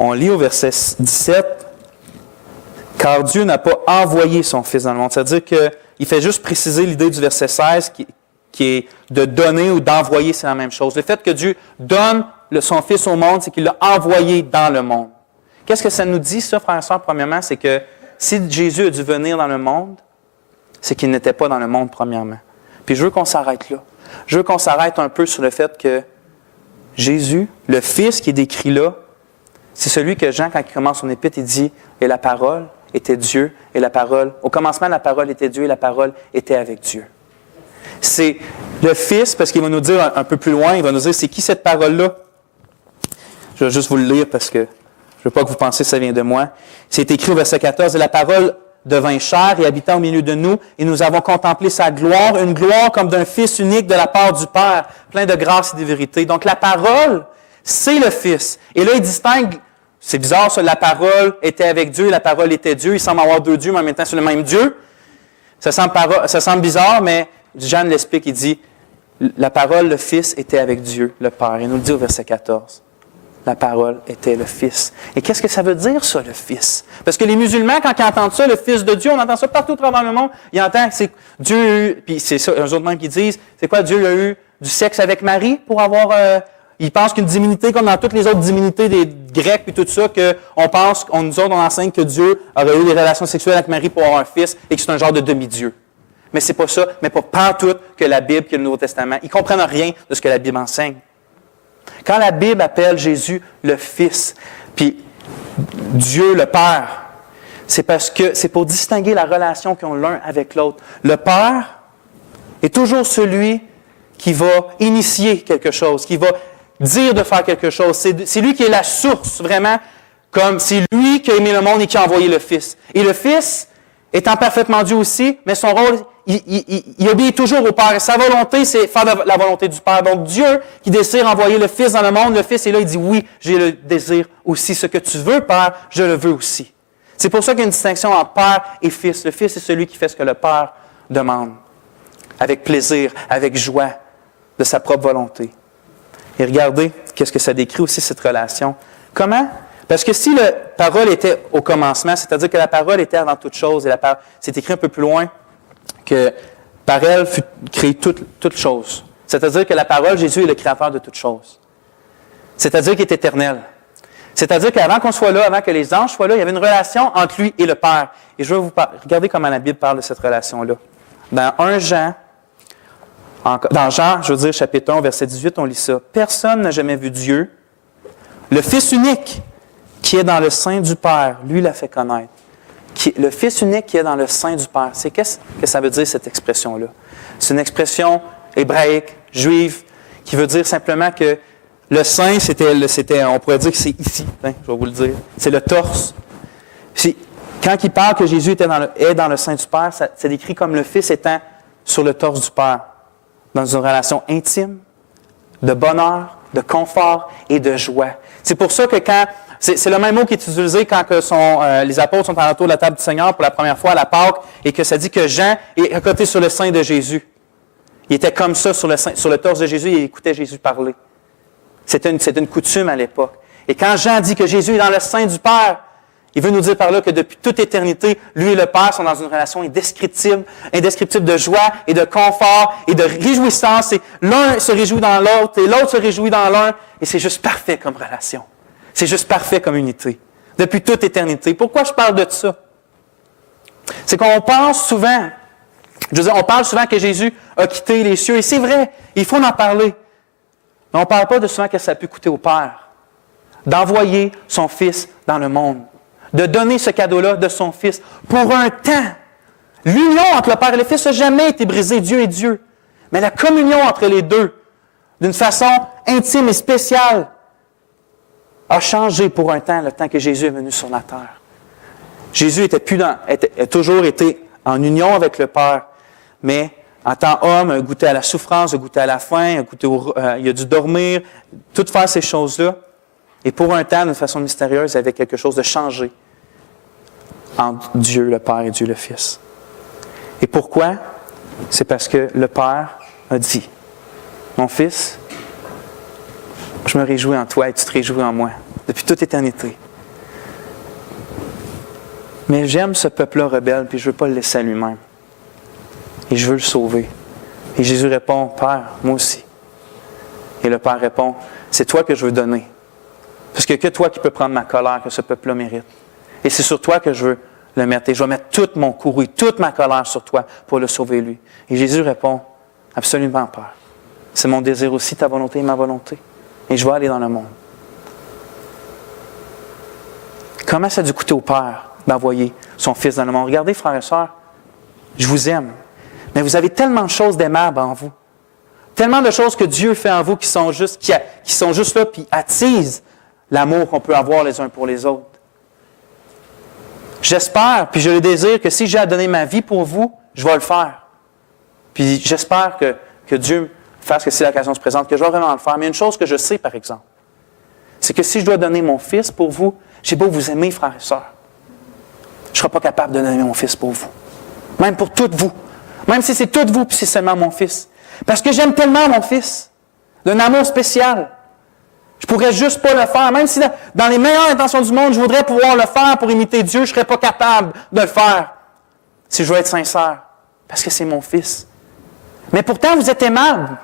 On lit au verset 17, « Car Dieu n'a pas envoyé son Fils dans le monde. » C'est-à-dire qu'il fait juste préciser l'idée du verset 16 qui est de donner ou d'envoyer, c'est la même chose. Le fait que Dieu donne son Fils au monde, c'est qu'il l'a envoyé dans le monde. Qu'est-ce que ça nous dit, ça, frères et sœurs? Premièrement, c'est que si Jésus a dû venir dans le monde, c'est qu'il n'était pas dans le monde, premièrement. Puis je veux qu'on s'arrête là. Je veux qu'on s'arrête un peu sur le fait que Jésus, le Fils qui est décrit là, c'est celui que Jean, quand il commence son épître, il dit « Et la parole était Dieu, et la parole... Au commencement, la parole était Dieu, et la parole était avec Dieu. » C'est le Fils, parce qu'il va nous dire un peu plus loin, il va nous dire « C'est qui cette parole-là? » Je vais juste vous le lire parce que je ne veux pas que vous pensiez que ça vient de moi. C'est écrit au verset 14, « Et la parole devint chair et habita au milieu de nous, et nous avons contemplé sa gloire, une gloire comme d'un Fils unique de la part du Père, plein de grâce et de vérité. » Donc la parole, c'est le Fils. Et là, il distingue, c'est bizarre ça, la parole était avec Dieu, la parole était Dieu. Il semble avoir 2 dieux, mais en même temps, c'est le même Dieu. Ça semble bizarre, mais Jean l'explique, il dit, la parole, le Fils, était avec Dieu, le Père. Il nous le dit au verset 14. La parole était le Fils. Et qu'est-ce que ça veut dire, ça, le Fils? Parce que les musulmans, quand ils entendent ça, le Fils de Dieu, on entend ça partout à travers le monde, ils entendent que c'est Dieu a eu, puis c'est ça, eux autres même qui disent, c'est quoi, Dieu a eu du sexe avec Marie pour avoir... ils pensent qu'une divinité, comme dans toutes les autres divinités des Grecs et tout ça, qu'on pense, nous autres, on enseigne que Dieu aurait eu des relations sexuelles avec Marie pour avoir un fils et que c'est un genre de demi-dieu. Mais c'est pas ça, mais pas partout que la Bible, que le Nouveau Testament. Ils ne comprennent rien de ce que la Bible enseigne. Quand la Bible appelle Jésus le Fils, puis Dieu le Père, c'est parce que c'est pour distinguer la relation qu'ils ont l'un avec l'autre. Le Père est toujours celui qui va initier quelque chose, qui va dire de faire quelque chose. C'est lui qui est la source, vraiment, comme c'est lui qui a aimé le monde et qui a envoyé le Fils. Et le Fils, étant parfaitement Dieu aussi, mais son rôle, il obéit toujours au Père. Et sa volonté, c'est faire la volonté du Père. Donc Dieu, qui désire envoyer le Fils dans le monde, le Fils est là, il dit, oui, j'ai le désir aussi. Ce que tu veux, Père, je le veux aussi. C'est pour ça qu'il y a une distinction entre Père et Fils. Le Fils, c'est celui qui fait ce que le Père demande, avec plaisir, avec joie, de sa propre volonté. Et regardez, qu'est-ce que ça décrit aussi, cette relation. Comment? Parce que si la parole était au commencement, c'est-à-dire que la parole était avant toute chose, et c'est écrit un peu plus loin, que par elle fut créée toute chose. C'est-à-dire que la parole, Jésus est le créateur de toutes choses. C'est-à-dire qu'il est éternel. C'est-à-dire qu'avant qu'on soit là, avant que les anges soient là, il y avait une relation entre lui et le Père. Et je veux vous parler, regardez comment la Bible parle de cette relation-là. Dans Jean, chapitre 1, verset 18, on lit ça. « Personne n'a jamais vu Dieu. Le Fils unique qui est dans le sein du Père, lui l'a fait connaître. » Le Fils unique qui est dans le sein du Père. C'est qu'est-ce que ça veut dire, cette expression-là? C'est une expression hébraïque, juive, qui veut dire simplement que le sein, c'était, on pourrait dire que c'est ici, hein, je vais vous le dire. C'est le torse. Quand il parle que Jésus est dans le sein du Père, c'est décrit comme le Fils étant sur le torse du Père, dans une relation intime, de bonheur, de confort et de joie. C'est pour ça que c'est le même mot qui est utilisé quand les apôtres sont autour de la table du Seigneur pour la première fois à la Pâque et que ça dit que Jean est à côté sur le sein de Jésus. Il était comme ça sur le torse de Jésus et il écoutait Jésus parler. C'était une coutume à l'époque. Et quand Jean dit que Jésus est dans le sein du Père, il veut nous dire par là que depuis toute éternité, lui et le Père sont dans une relation indescriptible de joie et de confort et de réjouissance. Et l'un se réjouit dans l'autre et l'autre se réjouit dans l'un. Et c'est juste parfait comme relation. C'est juste parfait comme unité. Depuis toute éternité. Pourquoi je parle de ça? C'est qu'on pense souvent, on parle souvent que Jésus a quitté les cieux. Et c'est vrai, il faut en parler. Mais on ne parle pas de souvent que ça a pu coûter au Père d'envoyer son Fils dans le monde, de donner ce cadeau-là de son Fils pour un temps. L'union entre le Père et le Fils n'a jamais été brisée, Dieu et Dieu. Mais la communion entre les deux, d'une façon intime et spéciale, a changé pour un temps, le temps que Jésus est venu sur la terre. Jésus a toujours été en union avec le Père, mais en tant qu'homme, a goûté à la souffrance, a goûté à la faim, il a dû dormir, toutes faire ces choses-là. Et pour un temps, d'une façon mystérieuse, il y avait quelque chose de changé entre Dieu le Père et Dieu le Fils. Et pourquoi? C'est parce que le Père a dit, « Mon Fils, je me réjouis en toi et tu te réjouis en moi, depuis toute éternité. Mais j'aime ce peuple-là rebelle, puis je ne veux pas le laisser à lui-même. Et je veux le sauver. » Et Jésus répond, « Père, moi aussi. » Et le Père répond, « C'est toi que je veux donner. Parce qu'il n'y a que toi qui peux prendre ma colère que ce peuple-là mérite. Et c'est sur toi que je veux le mettre. Et je vais mettre tout mon courroux, toute ma colère sur toi pour le sauver lui. » Et Jésus répond, « Absolument, Père. C'est mon désir aussi, ta volonté et ma volonté. Et je vais aller dans le monde. » Comment ça a dû coûter au Père d'envoyer son Fils dans le monde? Regardez, frères et sœurs, je vous aime. Mais vous avez tellement de choses d'aimables en vous. Tellement de choses que Dieu fait en vous qui sont juste là puis attisent l'amour qu'on peut avoir les uns pour les autres. J'espère, puis je le désire, que si j'ai à donner ma vie pour vous, je vais le faire. Puis j'espère que Dieu fasse que si l'occasion se présente, que je vais vraiment le faire. Mais une chose que je sais, par exemple, c'est que si je dois donner mon Fils pour vous, j'ai beau vous aimer, frères et sœurs, je ne serai pas capable de donner mon Fils pour vous. Même pour toutes vous. Même si c'est toutes vous, puis c'est seulement mon Fils. Parce que j'aime tellement mon Fils, d'un amour spécial. Je ne pourrais juste pas le faire. Même si dans les meilleures intentions du monde, je voudrais pouvoir le faire pour imiter Dieu, je ne serais pas capable de le faire si je veux être sincère. Parce que c'est mon Fils. Mais pourtant, vous êtes aimable.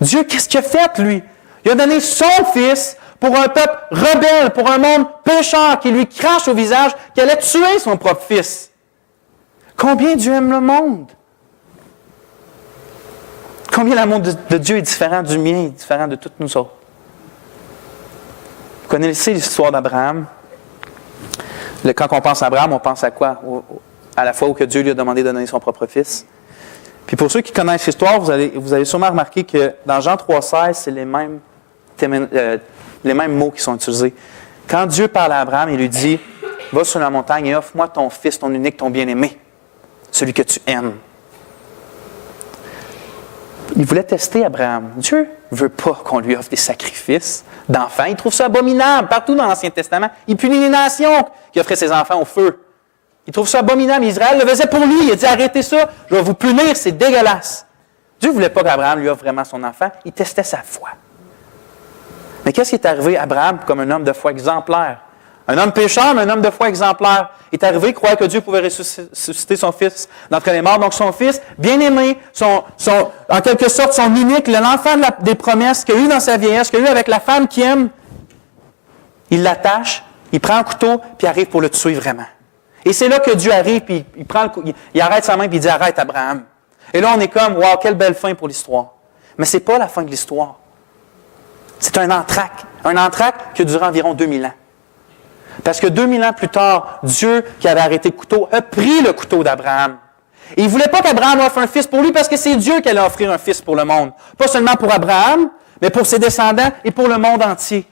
Dieu, qu'est-ce qu'il a fait, lui? Il a donné son Fils pour un peuple rebelle, pour un monde pécheur qui lui crache au visage, qui allait tuer son propre Fils. Combien Dieu aime le monde? Combien l'amour de Dieu est différent du mien, est différent de toutes nous autres? Vous connaissez l'histoire d'Abraham. Quand on pense à Abraham, on pense à quoi? À la fois où que Dieu lui a demandé de donner son propre fils. Puis pour ceux qui connaissent l'histoire, vous avez sûrement remarqué que dans Jean 3,16, c'est les mêmes mots qui sont utilisés. Quand Dieu parle à Abraham, il lui dit, « Va sur la montagne et offre-moi ton fils, ton unique, ton bien-aimé, celui que tu aimes. » Il voulait tester Abraham. Dieu ne veut pas qu'on lui offre des sacrifices d'enfants. Il trouve ça abominable. Partout dans l'Ancien Testament, il punit les nations qui offraient ses enfants au feu. Il trouve ça abominable. Israël le faisait pour lui. Il a dit, arrêtez ça, je vais vous punir, c'est dégueulasse. Dieu ne voulait pas qu'Abraham lui offre vraiment son enfant. Il testait sa foi. Mais qu'est-ce qui est arrivé à Abraham comme un homme de foi exemplaire, Un homme pécheur, mais un homme de foi exemplaire. Il est arrivé, il croyait que Dieu pouvait ressusciter son fils d'entre les morts. Donc son fils, bien-aimé, en quelque sorte son unique, l'enfant des promesses qu'il a eu dans sa vieillesse, qu'il a eu avec la femme qu'il aime, il l'attache, il prend un couteau, puis il arrive pour le tuer vraiment. Et c'est là que Dieu arrive, puis il arrête sa main, puis il dit « Arrête, Abraham ». Et là, on est comme « Wow, quelle belle fin pour l'histoire ». Mais ce n'est pas la fin de l'histoire. C'est un entracte. Un entracte qui a duré environ 2000 ans. Parce que 2000 ans plus tard, Dieu, qui avait arrêté le couteau, a pris le couteau d'Abraham. Et il ne voulait pas qu'Abraham offre un fils pour lui, parce que c'est Dieu qui allait offrir un fils pour le monde. Pas seulement pour Abraham, mais pour ses descendants et pour le monde entier.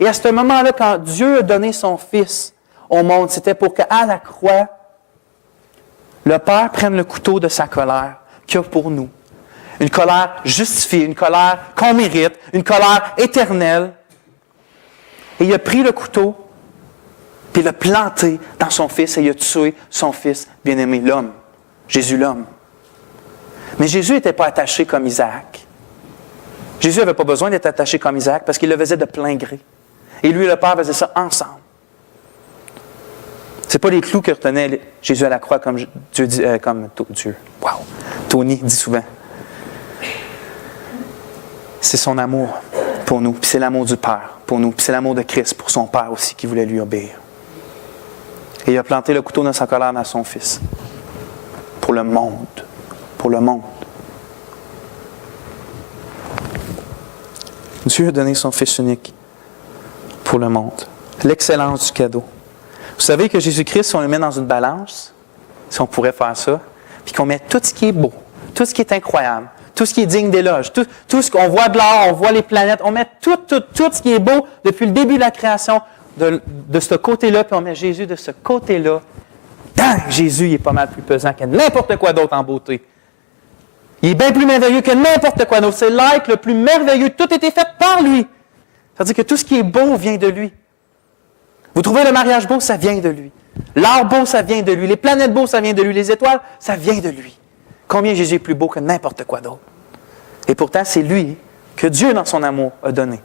Et à ce moment-là, quand Dieu a donné son fils au monde, c'était pour qu'à la croix, le Père prenne le couteau de sa colère qu'il a pour nous. Une colère justifiée, une colère qu'on mérite, une colère éternelle. Et il a pris le couteau, puis il l'a planté dans son fils et il a tué son fils bien-aimé, l'homme. Jésus l'homme. Mais Jésus n'était pas attaché comme Isaac. Jésus n'avait pas besoin d'être attaché comme Isaac parce qu'il le faisait de plein gré. Et lui et le Père faisaient ça ensemble. Ce n'est pas les clous que retenait Jésus à la croix comme Dieu dit, Dieu. Wow! Tony dit souvent. C'est son amour pour nous, puis c'est l'amour du Père pour nous, puis c'est l'amour de Christ pour son Père aussi qui voulait lui obéir. Et il a planté le couteau dans sa colère dans son Fils. Pour le monde. Pour le monde. Dieu a donné son Fils unique pour le monde. L'excellence du cadeau. Vous savez que Jésus-Christ, si on le met dans une balance, si on pourrait faire ça, puis qu'on met tout ce qui est beau, tout ce qui est incroyable, tout ce qui est digne d'éloge, tout ce qu'on voit de l'or, on voit les planètes, on met tout ce qui est beau depuis le début de la création de ce côté-là, puis on met Jésus de ce côté-là. Jésus, il est pas mal plus pesant que n'importe quoi d'autre en beauté. Il est bien plus merveilleux que n'importe quoi d'autre. C'est l'être le plus merveilleux. Tout a été fait par lui. C'est-à-dire que tout ce qui est beau vient de lui. Vous trouvez le mariage beau, ça vient de lui. L'art beau, ça vient de lui. Les planètes beaux, ça vient de lui. Les étoiles, ça vient de lui. Combien Jésus est plus beau que n'importe quoi d'autre. Et pourtant, c'est lui que Dieu, dans son amour, a donné.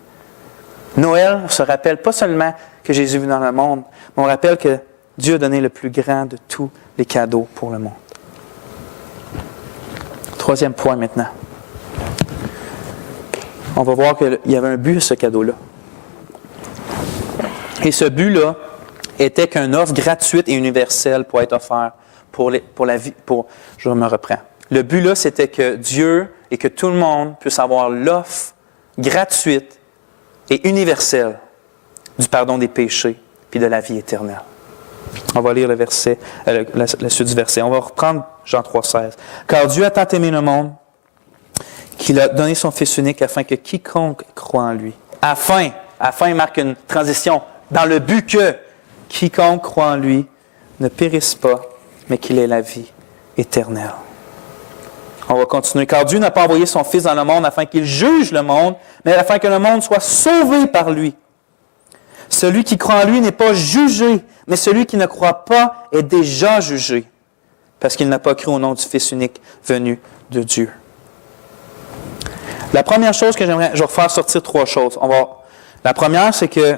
Noël, on se rappelle pas seulement que Jésus est venu dans le monde, mais on rappelle que Dieu a donné le plus grand de tous les cadeaux pour le monde. Troisième point maintenant. On va voir qu'il y avait un but à ce cadeau-là. Et ce but-là était qu'une offre gratuite et universelle pourrait être offerte pour la vie. Je me reprends. Le but-là, c'était que Dieu et que tout le monde puisse avoir l'offre gratuite et universelle du pardon des péchés puis de la vie éternelle. On va lire le verset, la suite du verset. On va reprendre Jean 3,16. « Car Dieu a tant aimé le monde qu'il a donné son Fils unique afin que quiconque croit en lui. » Afin marque une transition dans le but que quiconque croit en lui ne périsse pas, mais qu'il ait la vie éternelle. On va continuer. « Car Dieu n'a pas envoyé son Fils dans le monde afin qu'il juge le monde, mais afin que le monde soit sauvé par lui. Celui qui croit en lui n'est pas jugé, mais celui qui ne croit pas est déjà jugé, parce qu'il n'a pas cru au nom du Fils unique venu de Dieu. » La première chose que je vais refaire sortir trois choses. La première, c'est que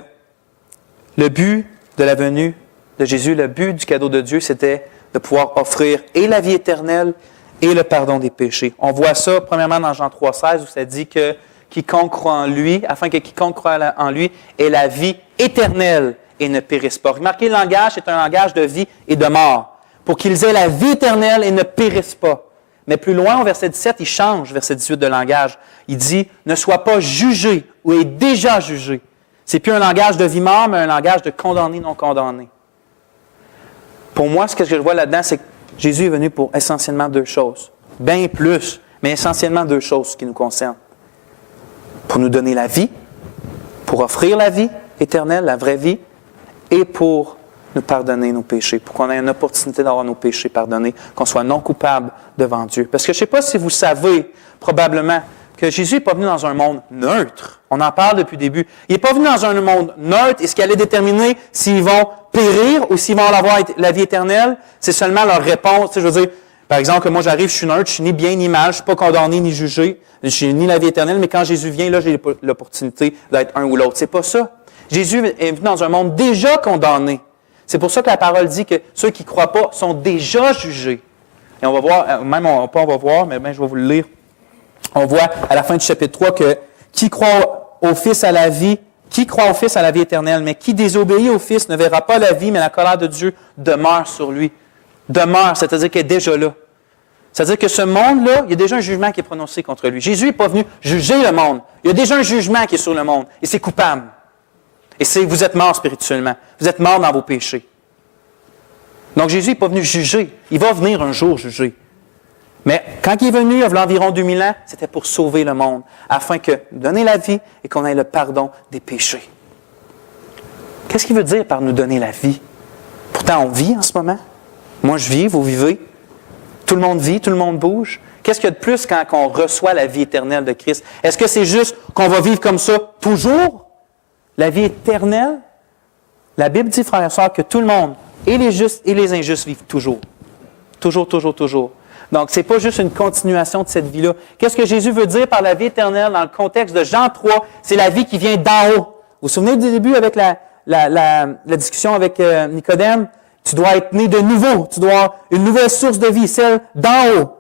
le but de la venue de Jésus, le but du cadeau de Dieu, c'était de pouvoir offrir et la vie éternelle et le pardon des péchés. On voit ça, premièrement, dans Jean 3,16, où ça dit que quiconque croit en lui, afin que quiconque croit en lui ait la vie éternelle et ne périsse pas. Remarquez, le langage, c'est un langage de vie et de mort. Pour qu'ils aient la vie éternelle et ne périssent pas. Mais plus loin, au verset 17, il change, verset 18 de langage. Il dit « Ne sois pas jugé ou est déjà jugé ». C'est plus un langage de vie-mort, mais un langage de condamné, non condamné. Pour moi, ce que je vois là-dedans, c'est que Jésus est venu pour essentiellement deux choses. Bien plus, mais essentiellement deux choses qui nous concernent. Pour nous donner la vie, pour offrir la vie éternelle, la vraie vie, et pour nous pardonner nos péchés, pour qu'on ait une opportunité d'avoir nos péchés pardonnés, qu'on soit non coupable devant Dieu. Parce que je ne sais pas si vous savez, probablement, que Jésus n'est pas venu dans un monde neutre. On en parle depuis le début. Il n'est pas venu dans un monde neutre et ce qui allait déterminer s'ils vont périr ou s'ils vont avoir la vie éternelle, c'est seulement leur réponse. Tu sais, je veux dire, par exemple, que moi j'arrive, je suis neutre, je suis ni bien ni mal, je ne suis pas condamné ni jugé, je n'ai ni la vie éternelle, mais quand Jésus vient, là, j'ai l'opportunité d'être un ou l'autre. C'est pas ça. Jésus est venu dans un monde déjà condamné. C'est pour ça que la parole dit que ceux qui ne croient pas sont déjà jugés. Et on va voir, même on va voir, mais je vais vous le lire. On voit à la fin du chapitre 3 que qui croit au Fils à la vie, qui croit au Fils à la vie éternelle, mais qui désobéit au Fils ne verra pas la vie, mais la colère de Dieu demeure sur lui. Demeure, c'est-à-dire qu'elle est déjà là. C'est-à-dire que ce monde-là, il y a déjà un jugement qui est prononcé contre lui. Jésus n'est pas venu juger le monde. Il y a déjà un jugement qui est sur le monde. Et c'est coupable. Et c'est vous êtes mort spirituellement. Vous êtes mort dans vos péchés. Donc Jésus n'est pas venu juger. Il va venir un jour juger. Mais quand il est venu, il y a environ 2000 ans, c'était pour sauver le monde, afin que donner la vie et qu'on ait le pardon des péchés. Qu'est-ce qu'il veut dire par nous donner la vie? Pourtant, on vit en ce moment. Moi, je vis, vous vivez. Tout le monde vit, tout le monde bouge. Qu'est-ce qu'il y a de plus quand on reçoit la vie éternelle de Christ? Est-ce que c'est juste qu'on va vivre comme ça toujours? La vie éternelle? La Bible dit, frères et sœurs, que tout le monde, et les justes et les injustes, vivent toujours. Toujours, toujours, toujours. Donc, ce n'est pas juste une continuation de cette vie-là. Qu'est-ce que Jésus veut dire par la vie éternelle dans le contexte de Jean 3? C'est la vie qui vient d'en haut. Vous vous souvenez du début avec la discussion avec Nicodème? Tu dois être né de nouveau. Tu dois avoir une nouvelle source de vie, celle d'en haut.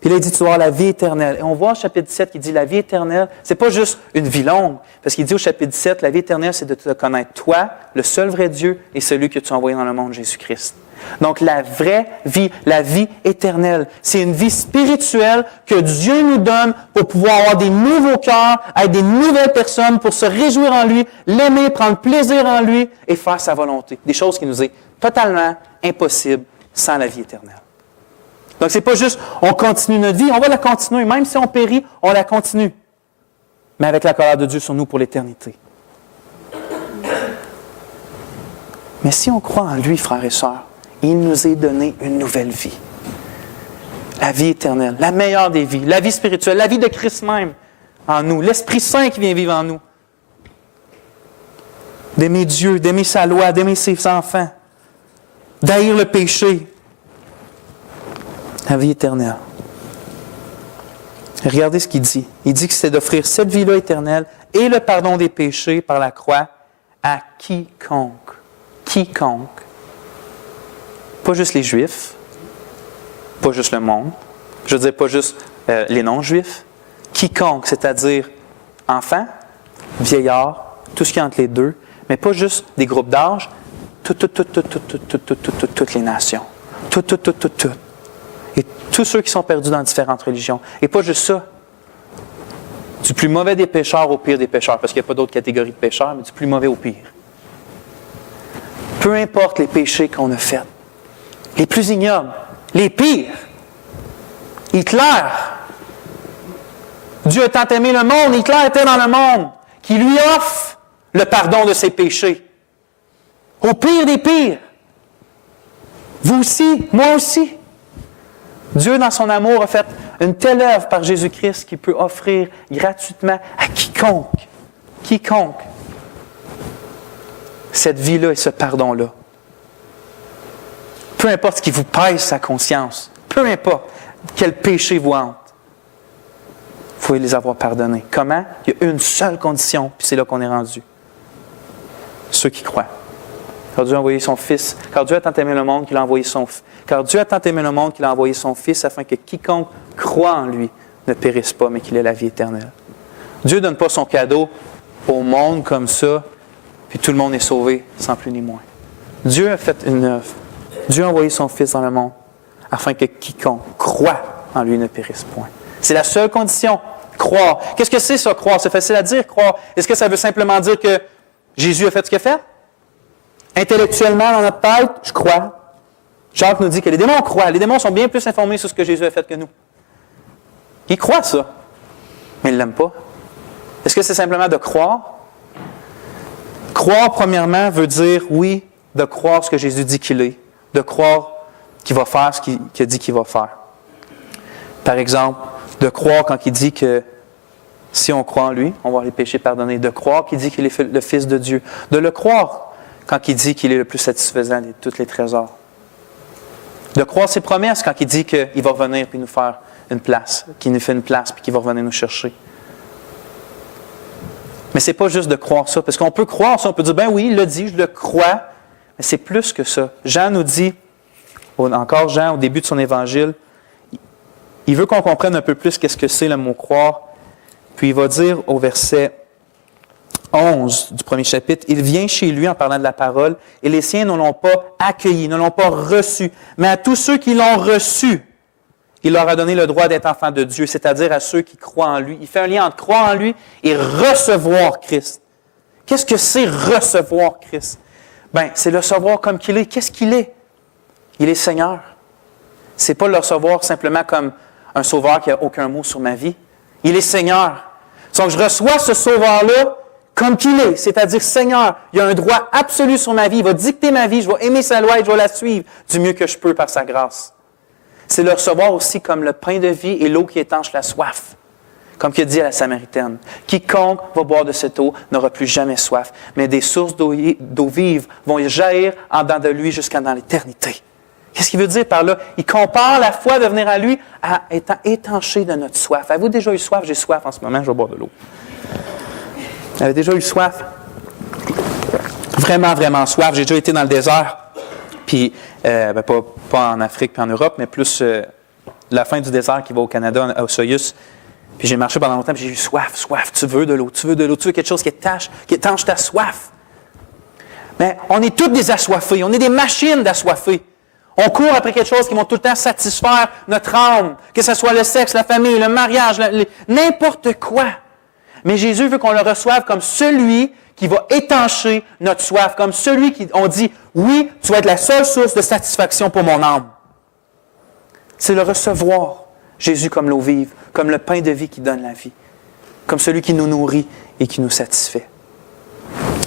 Puis là, il dit, tu dois avoir la vie éternelle. Et on voit au chapitre 17 qui dit, la vie éternelle, c'est pas juste une vie longue. Parce qu'il dit au chapitre 17, la vie éternelle, c'est de te connaître, toi, le seul vrai Dieu, et celui que tu as envoyé dans le monde, Jésus-Christ. Donc, la vraie vie, la vie éternelle, c'est une vie spirituelle que Dieu nous donne pour pouvoir avoir des nouveaux cœurs, être des nouvelles personnes, pour se réjouir en lui, l'aimer, prendre plaisir en lui et faire sa volonté. Des choses qui nous est totalement impossible sans la vie éternelle. Donc, c'est pas juste on continue notre vie, on va la continuer. Même si on périt, on la continue. Mais avec la colère de Dieu sur nous pour l'éternité. Mais si on croit en lui, frères et sœurs, il nous est donné une nouvelle vie. La vie éternelle, la meilleure des vies, la vie spirituelle, la vie de Christ même en nous, l'Esprit Saint qui vient vivre en nous. D'aimer Dieu, d'aimer sa loi, d'aimer ses enfants, d'haïr le péché. La vie éternelle. Regardez ce qu'il dit. Il dit que c'est d'offrir cette vie-là éternelle et le pardon des péchés par la croix à quiconque. Quiconque. Pas juste les Juifs, pas juste le monde, je veux dire pas juste les non-Juifs, quiconque, c'est-à-dire enfants, vieillards, tout ce qui est entre les deux, mais pas juste des groupes d'âge, toutes les nations, et tous ceux qui sont perdus dans différentes religions. Et pas juste ça, du plus mauvais des pécheurs au pire des pécheurs, parce qu'il n'y a pas d'autres catégories de pécheurs, mais du plus mauvais au pire. Peu importe les péchés qu'on a faits, les plus ignobles, les pires. Hitler. Dieu a tant aimé le monde, Hitler était dans le monde, qui lui offre le pardon de ses péchés. Au pire des pires. Vous aussi, moi aussi. Dieu, dans son amour, a fait une telle œuvre par Jésus-Christ qu'il peut offrir gratuitement à quiconque, cette vie-là et ce pardon-là. Peu importe ce qui vous pèse sa conscience, peu importe quel péché vous hante, vous pouvez les avoir pardonnés. Comment? Il y a une seule condition, puis c'est là qu'on est rendu. Ceux qui croient. Car Dieu a envoyé son Fils, car Dieu a tant aimé le monde qu'il a envoyé son Fils. Car Dieu a tant aimé le monde qu'il a envoyé son Fils afin que quiconque croit en lui ne périsse pas, mais qu'il ait la vie éternelle. Dieu ne donne pas son cadeau au monde comme ça, puis tout le monde est sauvé sans plus ni moins. Dieu a fait une œuvre. Dieu a envoyé son Fils dans le monde afin que quiconque croit en lui ne périsse point. C'est la seule condition, croire. Qu'est-ce que c'est ça, croire? C'est facile à dire, croire. Est-ce que ça veut simplement dire que Jésus a fait ce qu'il a fait? Intellectuellement, dans notre tête, je crois. Jacques nous dit que les démons croient. Les démons sont bien plus informés sur ce que Jésus a fait que nous. Ils croient ça, mais ils ne l'aiment pas. Est-ce que c'est simplement de croire? Croire, premièrement, veut dire, oui, de croire ce que Jésus dit qu'il est. De croire qu'il va faire ce qu'il a dit qu'il va faire. Par exemple, de croire quand il dit que si on croit en lui, on va avoir les péchés pardonnés. De croire qu'il dit qu'il est le Fils de Dieu. De le croire quand il dit qu'il est le plus satisfaisant de tous les trésors. De croire ses promesses quand il dit qu'il va revenir et nous faire une place, qu'il nous fait une place et qu'il va revenir nous chercher. Mais ce n'est pas juste de croire ça, parce qu'on peut croire ça, on peut dire, ben oui, il l'a dit, je le crois, mais c'est plus que ça. Jean nous dit, encore Jean, au début de son évangile, il veut qu'on comprenne un peu plus qu'est-ce que c'est le mot croire. Puis il va dire au verset 11 du premier chapitre, « Il vient chez lui en parlant de la parole, et les siens ne l'ont pas accueilli, ne l'ont pas reçu. Mais à tous ceux qui l'ont reçu, il leur a donné le droit d'être enfants de Dieu, c'est-à-dire à ceux qui croient en lui. » Il fait un lien entre croire en lui et recevoir Christ. Qu'est-ce que c'est recevoir Christ? Bien, c'est le recevoir comme qu'il est. Qu'est-ce qu'il est? Il est Seigneur. Ce n'est pas le recevoir simplement comme un sauveur qui n'a aucun mot sur ma vie. Il est Seigneur. Donc, je reçois ce sauveur-là comme qu'il est, c'est-à-dire Seigneur. Il a un droit absolu sur ma vie. Il va dicter ma vie. Je vais aimer sa loi et je vais la suivre du mieux que je peux par sa grâce. C'est le recevoir aussi comme le pain de vie et l'eau qui étanche la soif. Comme il a dit à la Samaritaine, « Quiconque va boire de cette eau n'aura plus jamais soif, mais des sources d'eau vive vont jaillir en dedans de lui jusqu'à dans l'éternité. » Qu'est-ce qu'il veut dire par là? Il compare la foi de venir à lui à étant étanché de notre soif. Avez-vous déjà eu soif? J'ai soif en ce moment, je vais boire de l'eau. Vous avez déjà eu soif? Vraiment, vraiment soif. J'ai déjà été dans le désert. Puis, pas en Afrique puis en Europe, mais plus la fin du désert qui va au Canada, au Soyuz. Puis j'ai marché pendant longtemps, puis j'ai eu soif. Tu veux de l'eau, tu veux quelque chose qui étanche ta soif. Mais on est tous des assoiffés, on est des machines d'assoiffés. On court après quelque chose qui va tout le temps satisfaire notre âme, que ce soit le sexe, la famille, le mariage, n'importe quoi. Mais Jésus veut qu'on le reçoive comme celui qui va étancher notre soif, comme celui qui, on dit, oui, tu vas être la seule source de satisfaction pour mon âme. C'est le recevoir, Jésus comme l'eau vive, comme le pain de vie qui donne la vie, comme celui qui nous nourrit et qui nous satisfait.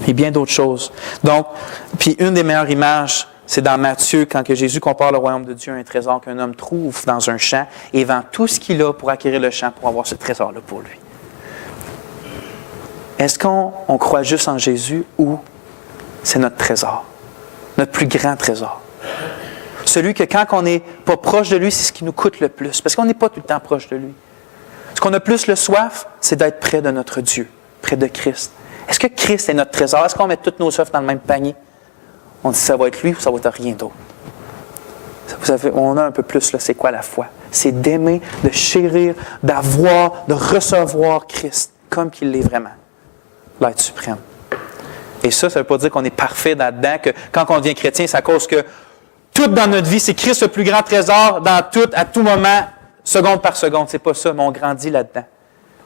Et bien d'autres choses. Donc, puis une des meilleures images, c'est dans Matthieu, quand que Jésus compare le royaume de Dieu à un trésor qu'un homme trouve dans un champ et vend tout ce qu'il a pour acquérir le champ pour avoir ce trésor-là pour lui. Est-ce qu'on croit juste en Jésus ou c'est notre trésor, notre plus grand trésor? Celui que quand on n'est pas proche de lui, c'est ce qui nous coûte le plus, parce qu'on n'est pas tout le temps proche de lui. Ce qu'on a plus le soif, c'est d'être près de notre Dieu, près de Christ. Est-ce que Christ est notre trésor? Est-ce qu'on met toutes nos œufs dans le même panier? On dit ça va être lui ou ça va être rien d'autre. Vous savez, on a un peu plus, là, c'est quoi la foi? C'est d'aimer, de chérir, d'avoir, de recevoir Christ comme qu'il l'est vraiment. L'être suprême. Et ça ne veut pas dire qu'on est parfait là-dedans, que quand on devient chrétien, c'est à cause que tout dans notre vie, c'est Christ le plus grand trésor dans tout, à tout moment, seconde par seconde. C'est pas ça, mais on grandit là-dedans.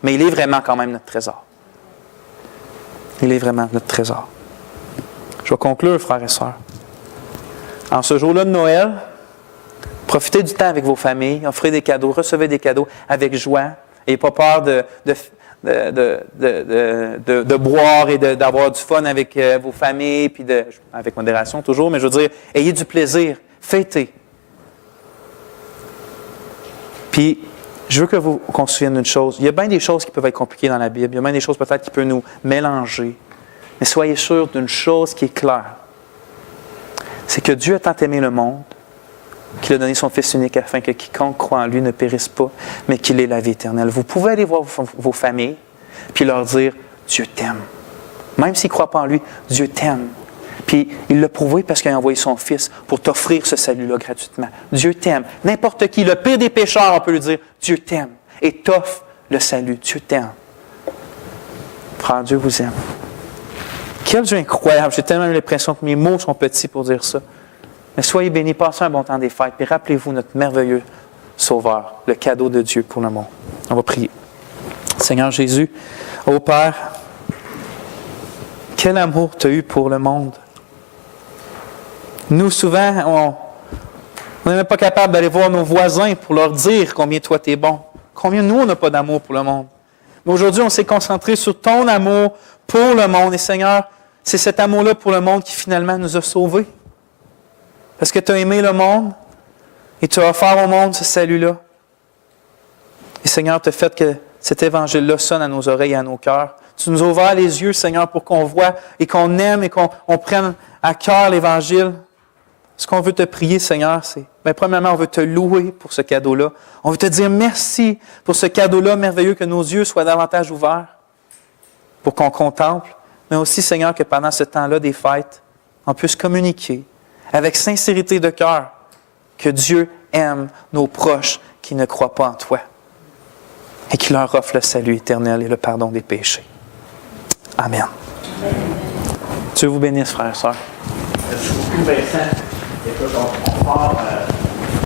Mais il est vraiment quand même notre trésor. Il est vraiment notre trésor. Je vais conclure, frères et sœurs. En ce jour-là de Noël, profitez du temps avec vos familles, offrez des cadeaux, recevez des cadeaux avec joie. N'ayez pas peur de boire et d'avoir du fun avec vos familles, puis avec modération toujours, mais je veux dire, ayez du plaisir, fêtez. Puis, je veux qu'on se souvienne d'une chose. Il y a bien des choses qui peuvent être compliquées dans la Bible, il y a bien des choses peut-être qui peuvent nous mélanger. Mais soyez sûrs d'une chose qui est claire. C'est que Dieu a tant aimé le monde qu'il a donné son Fils unique afin que quiconque croit en lui ne périsse pas, mais qu'il ait la vie éternelle. Vous pouvez aller voir vos familles puis leur dire « Dieu t'aime ». Même s'ils ne croient pas en lui, Dieu t'aime. Puis il l'a prouvé parce qu'il a envoyé son Fils pour t'offrir ce salut-là gratuitement. Dieu t'aime. N'importe qui, le pire des pécheurs, on peut lui dire « Dieu t'aime » et t'offre le salut. Dieu t'aime. Frère, Dieu vous aime. Quel Dieu incroyable! J'ai tellement eu l'impression que mes mots sont petits pour dire ça. Mais soyez bénis, passez un bon temps des fêtes, puis rappelez-vous notre merveilleux Sauveur, le cadeau de Dieu pour le monde. On va prier. Seigneur Jésus, ô Père, quel amour tu as eu pour le monde. Nous, souvent, on n'est même pas capable d'aller voir nos voisins pour leur dire combien toi tu es bon. Combien nous, on n'a pas d'amour pour le monde. Mais aujourd'hui, on s'est concentré sur ton amour pour le monde. Et Seigneur, c'est cet amour-là pour le monde qui finalement nous a sauvés. Parce que tu as aimé le monde et tu as offert au monde ce salut-là. Et Seigneur, tu as fait que cet évangile-là sonne à nos oreilles et à nos cœurs. Tu nous as ouvert les yeux, Seigneur, pour qu'on voit et qu'on aime et qu'on prenne à cœur l'Évangile. Ce qu'on veut te prier, Seigneur, c'est, premièrement, on veut te louer pour ce cadeau-là. On veut te dire merci pour ce cadeau-là merveilleux, que nos yeux soient davantage ouverts pour qu'on contemple, mais aussi, Seigneur, que pendant ce temps-là des fêtes, on puisse communiquer avec sincérité de cœur que Dieu aime nos proches qui ne croient pas en toi et qui leur offre le salut éternel et le pardon des péchés. Amen. Dieu vous bénisse, frères et sœurs. Merci beaucoup, Vincent. Écoute, on part